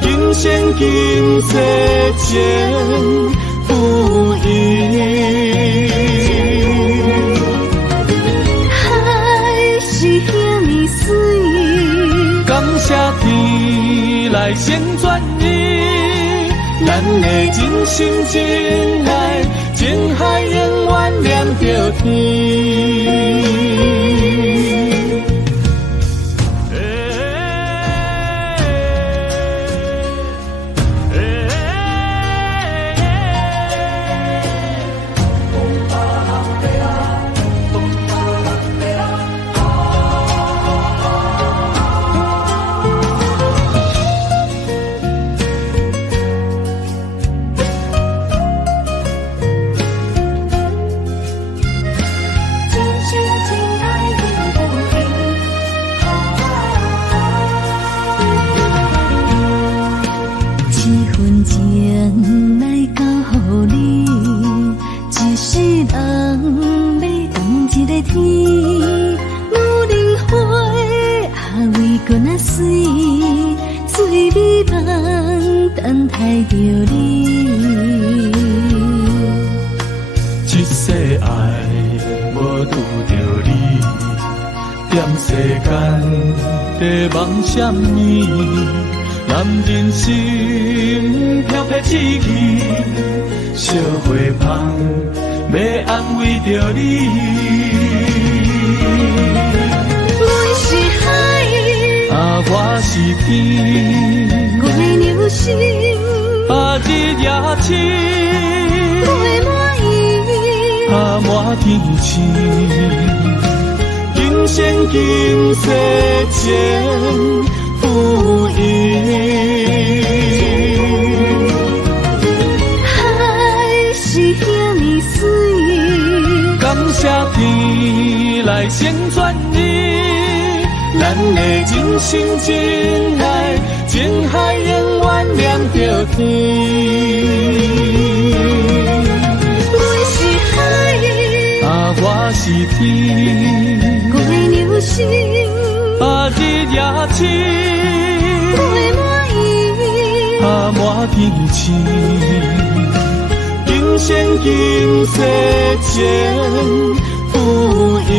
今生今世情不移。来宣传你，咱的真心真爱，情海永远连着天。一世爱无拄着你，踮世间在梦闪暝，男人心飘飘刺去，小花香要安慰着你。我是海，我是天，我的流星，日夜星，我的满意，满天星。今生今世前有缘，海是遐尼水，感谢天来宣传你，咱的真心真爱，情海永远连着天。我是海，我是天，我的流星，日夜星，我的满意，满天星。今生今世前有缘，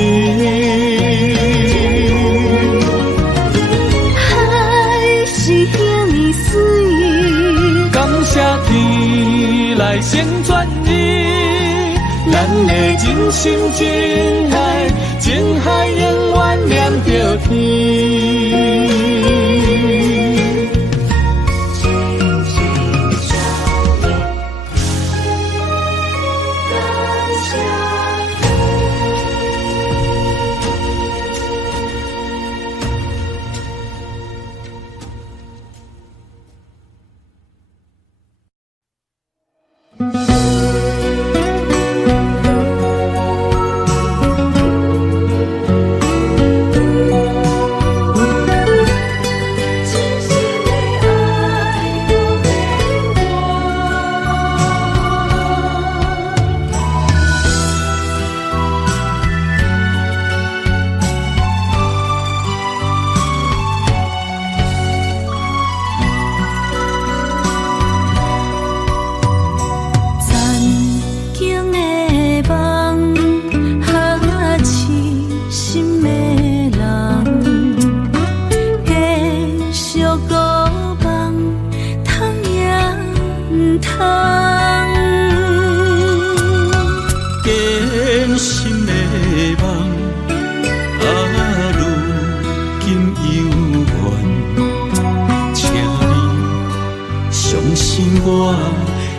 海是遐尼水，感谢天来宣传你，咱的真心真爱，情海永远连着天。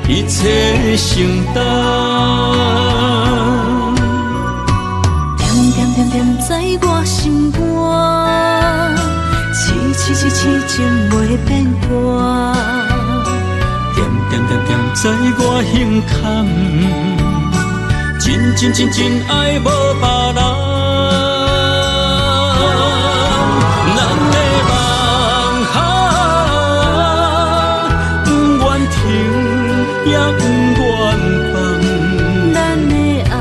一切承担，点点点点在我心肝，痴痴痴痴情袂变卦，点点点点在我胸坎，真真真真爱无别人。咱的梦哈，不愿停，也不愿放。咱的爱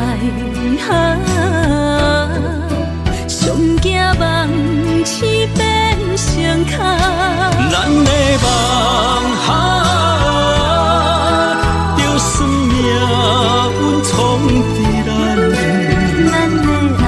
哈，上惊梦痴变成空。咱的梦哈，就算命运闯在咱。咱的爱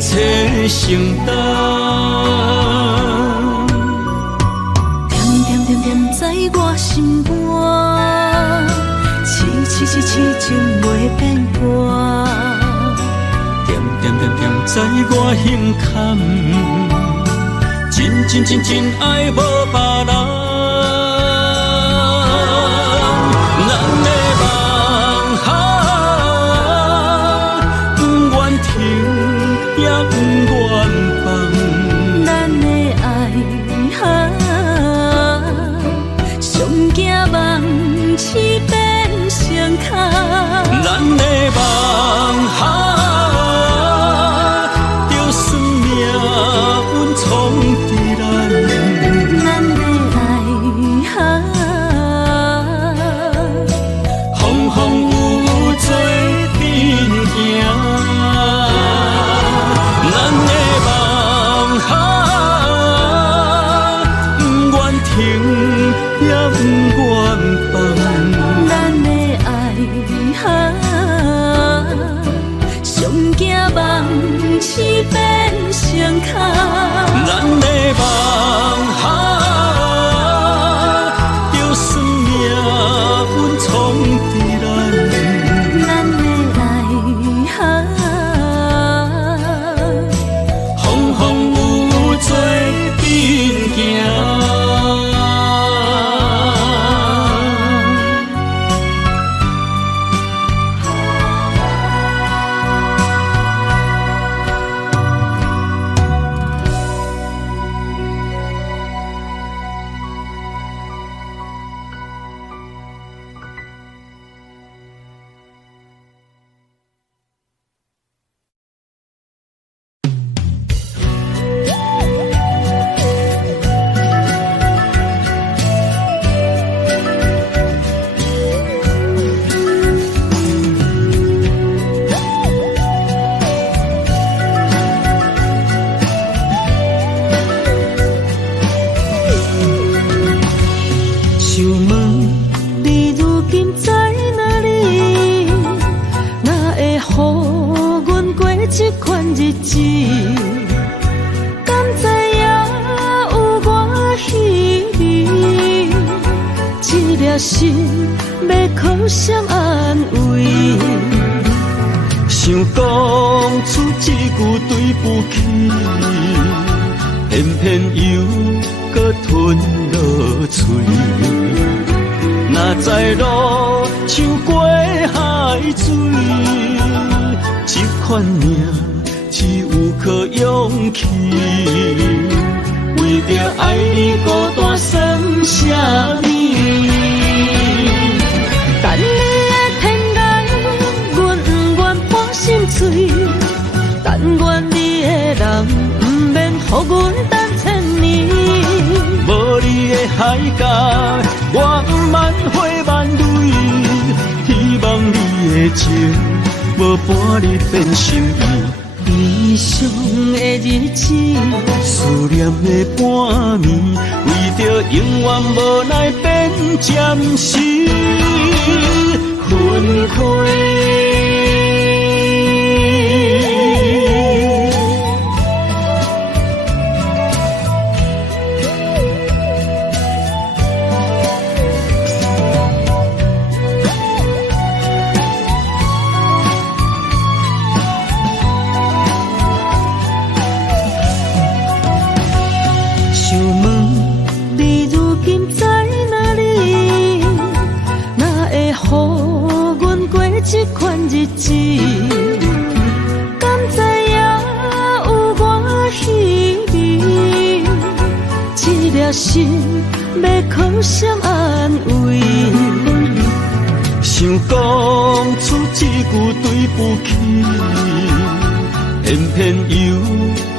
切承担。点点点点在我心肝，痴情袂变卦。点点点点在我心坎，真爱无别人。咱的梦不愿停，也不愿放。咱的爱上惊梦痴变成空。咱的梦就算命运冲伫咱，咱的爱风风雨雨做阵行。咱的梦不愿停，也不愿放。咱的爱上惊梦痴变成空。咱的梦就算命运冲伫咱，咱的爱风风雨雨做阵行。想问你如今在哪里？哪会予阮过这款日子？敢知影有我稀微？这粒心要靠谁安慰？想讲出一句对不起，偏偏又搁吞落嘴。若知路像过海水，这款命只有靠勇气。为着爱你孤单算啥物？等你的天涯，阮不愿破心碎。但愿你的人不免予阮等千年。无你的海角，我万花万蕊。希望你的情，无伴你变心意。悲伤的日子，思念的半暝，为着永远无奈变暂时分开。想问你如今在哪里？哪会予阮过这款日子？敢知影有我稀微？这粒心要靠谁安慰？想讲出一句对不起，偏偏又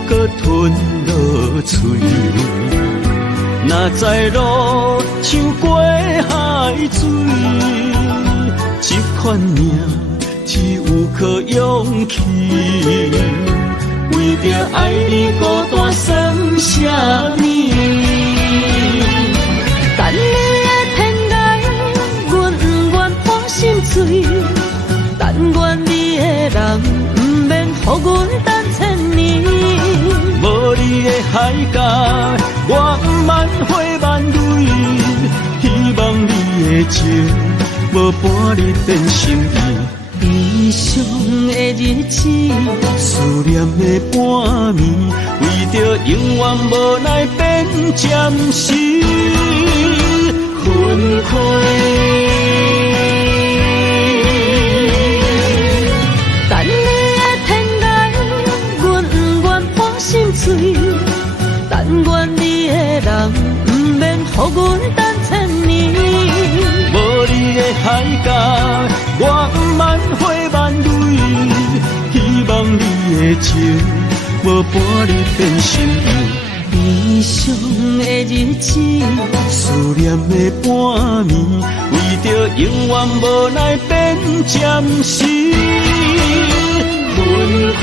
搁吞落嘴。若知路像过海水，这款命只有靠勇气。为着爱你孤单算啥物？等你的天涯，阮不愿破心碎。但愿你的人不免予阮等千年。海角，我满花满蕊，希望你的情无半日变心意。悲伤的日子，思念的半暝，为着永远无奈变暂时分开。等你的天涯，阮不愿破心碎。但愿你的人，不免予阮等千年。无你的海角，我满花满蕊，希望你的情无半日变心意。悲伤的日子，思念的半暝，为着永远无奈变暂时分开。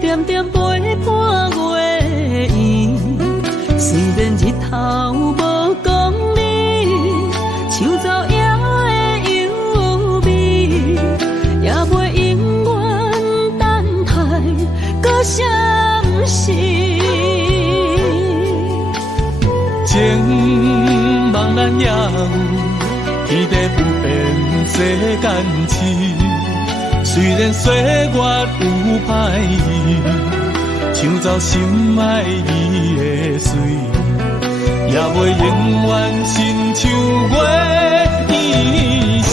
点点陪伴月圆，虽然日头无讲理，像走野的优美，也袂永远等待搁闪逝。情茫然也有，天地不变世间事。虽然岁月有歹意，抢走心爱伊的水，也袂永远亲像月依时。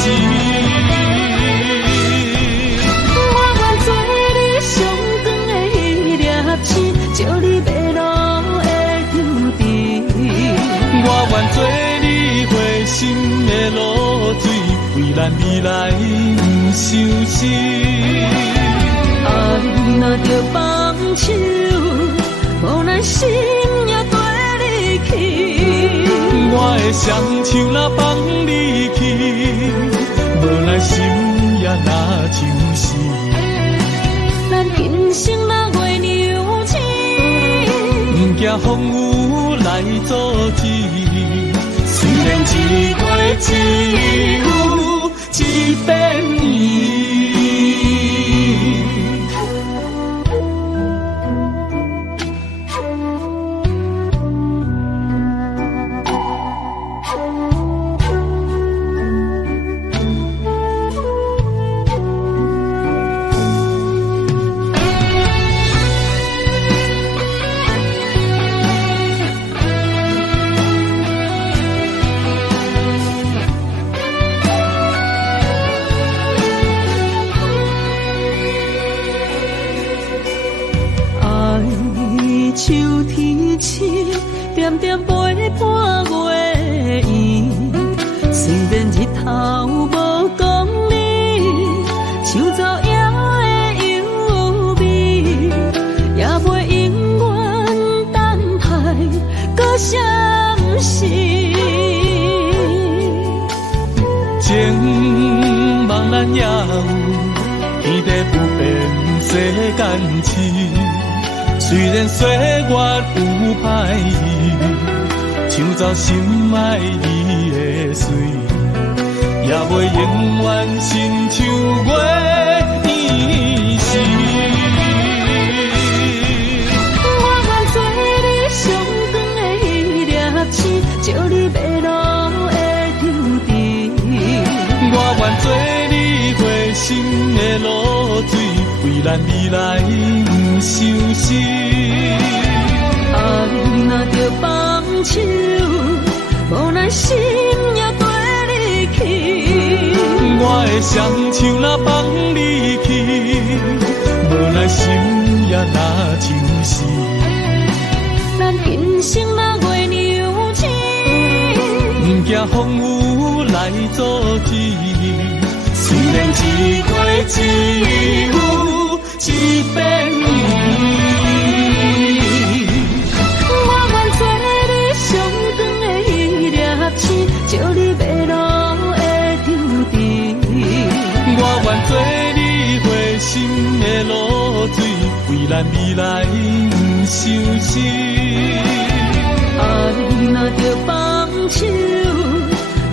我愿做你上光的迄粒星，照你迷路的游程。我愿做你回心的露水，为咱未来不伤心。爱若着放手，无奈心也跟你去。我的双手若放你去，无奈心也若像死。咱今生若月牛星，不惊风雨来阻止。虽然一月只有一遍伊。秋天起，点点陪伴月圆。虽然日头无讲理，像走野的优美，也袂永远等待搁闪逝。情茫然也有，天地不变世间事。虽然岁月有歹意，抢走心爱你的水，也袂永远亲像月依时。我愿做你上光的迄粒星，照你迷路的游程。我愿做你的露水，为咱未来相思。爱若着放手，无奈心也跟你去。我的双手若放你去，无奈心也若像是。咱今生若月娘亲，不惊风雨来阻止。虽然一过一有一变伊，我愿做你上长的迄粒星，照你迷路的trotro我愿做你回心的露水，为咱未来相思。爱若着放手，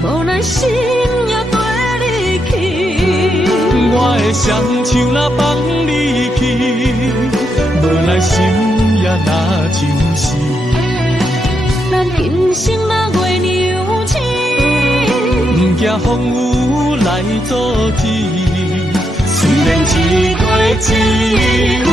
无奈心也跟你去。我的双手若放你去，无奈心也若像是。咱今生若月娘亲，不惊风雨来阻止。虽然一过一有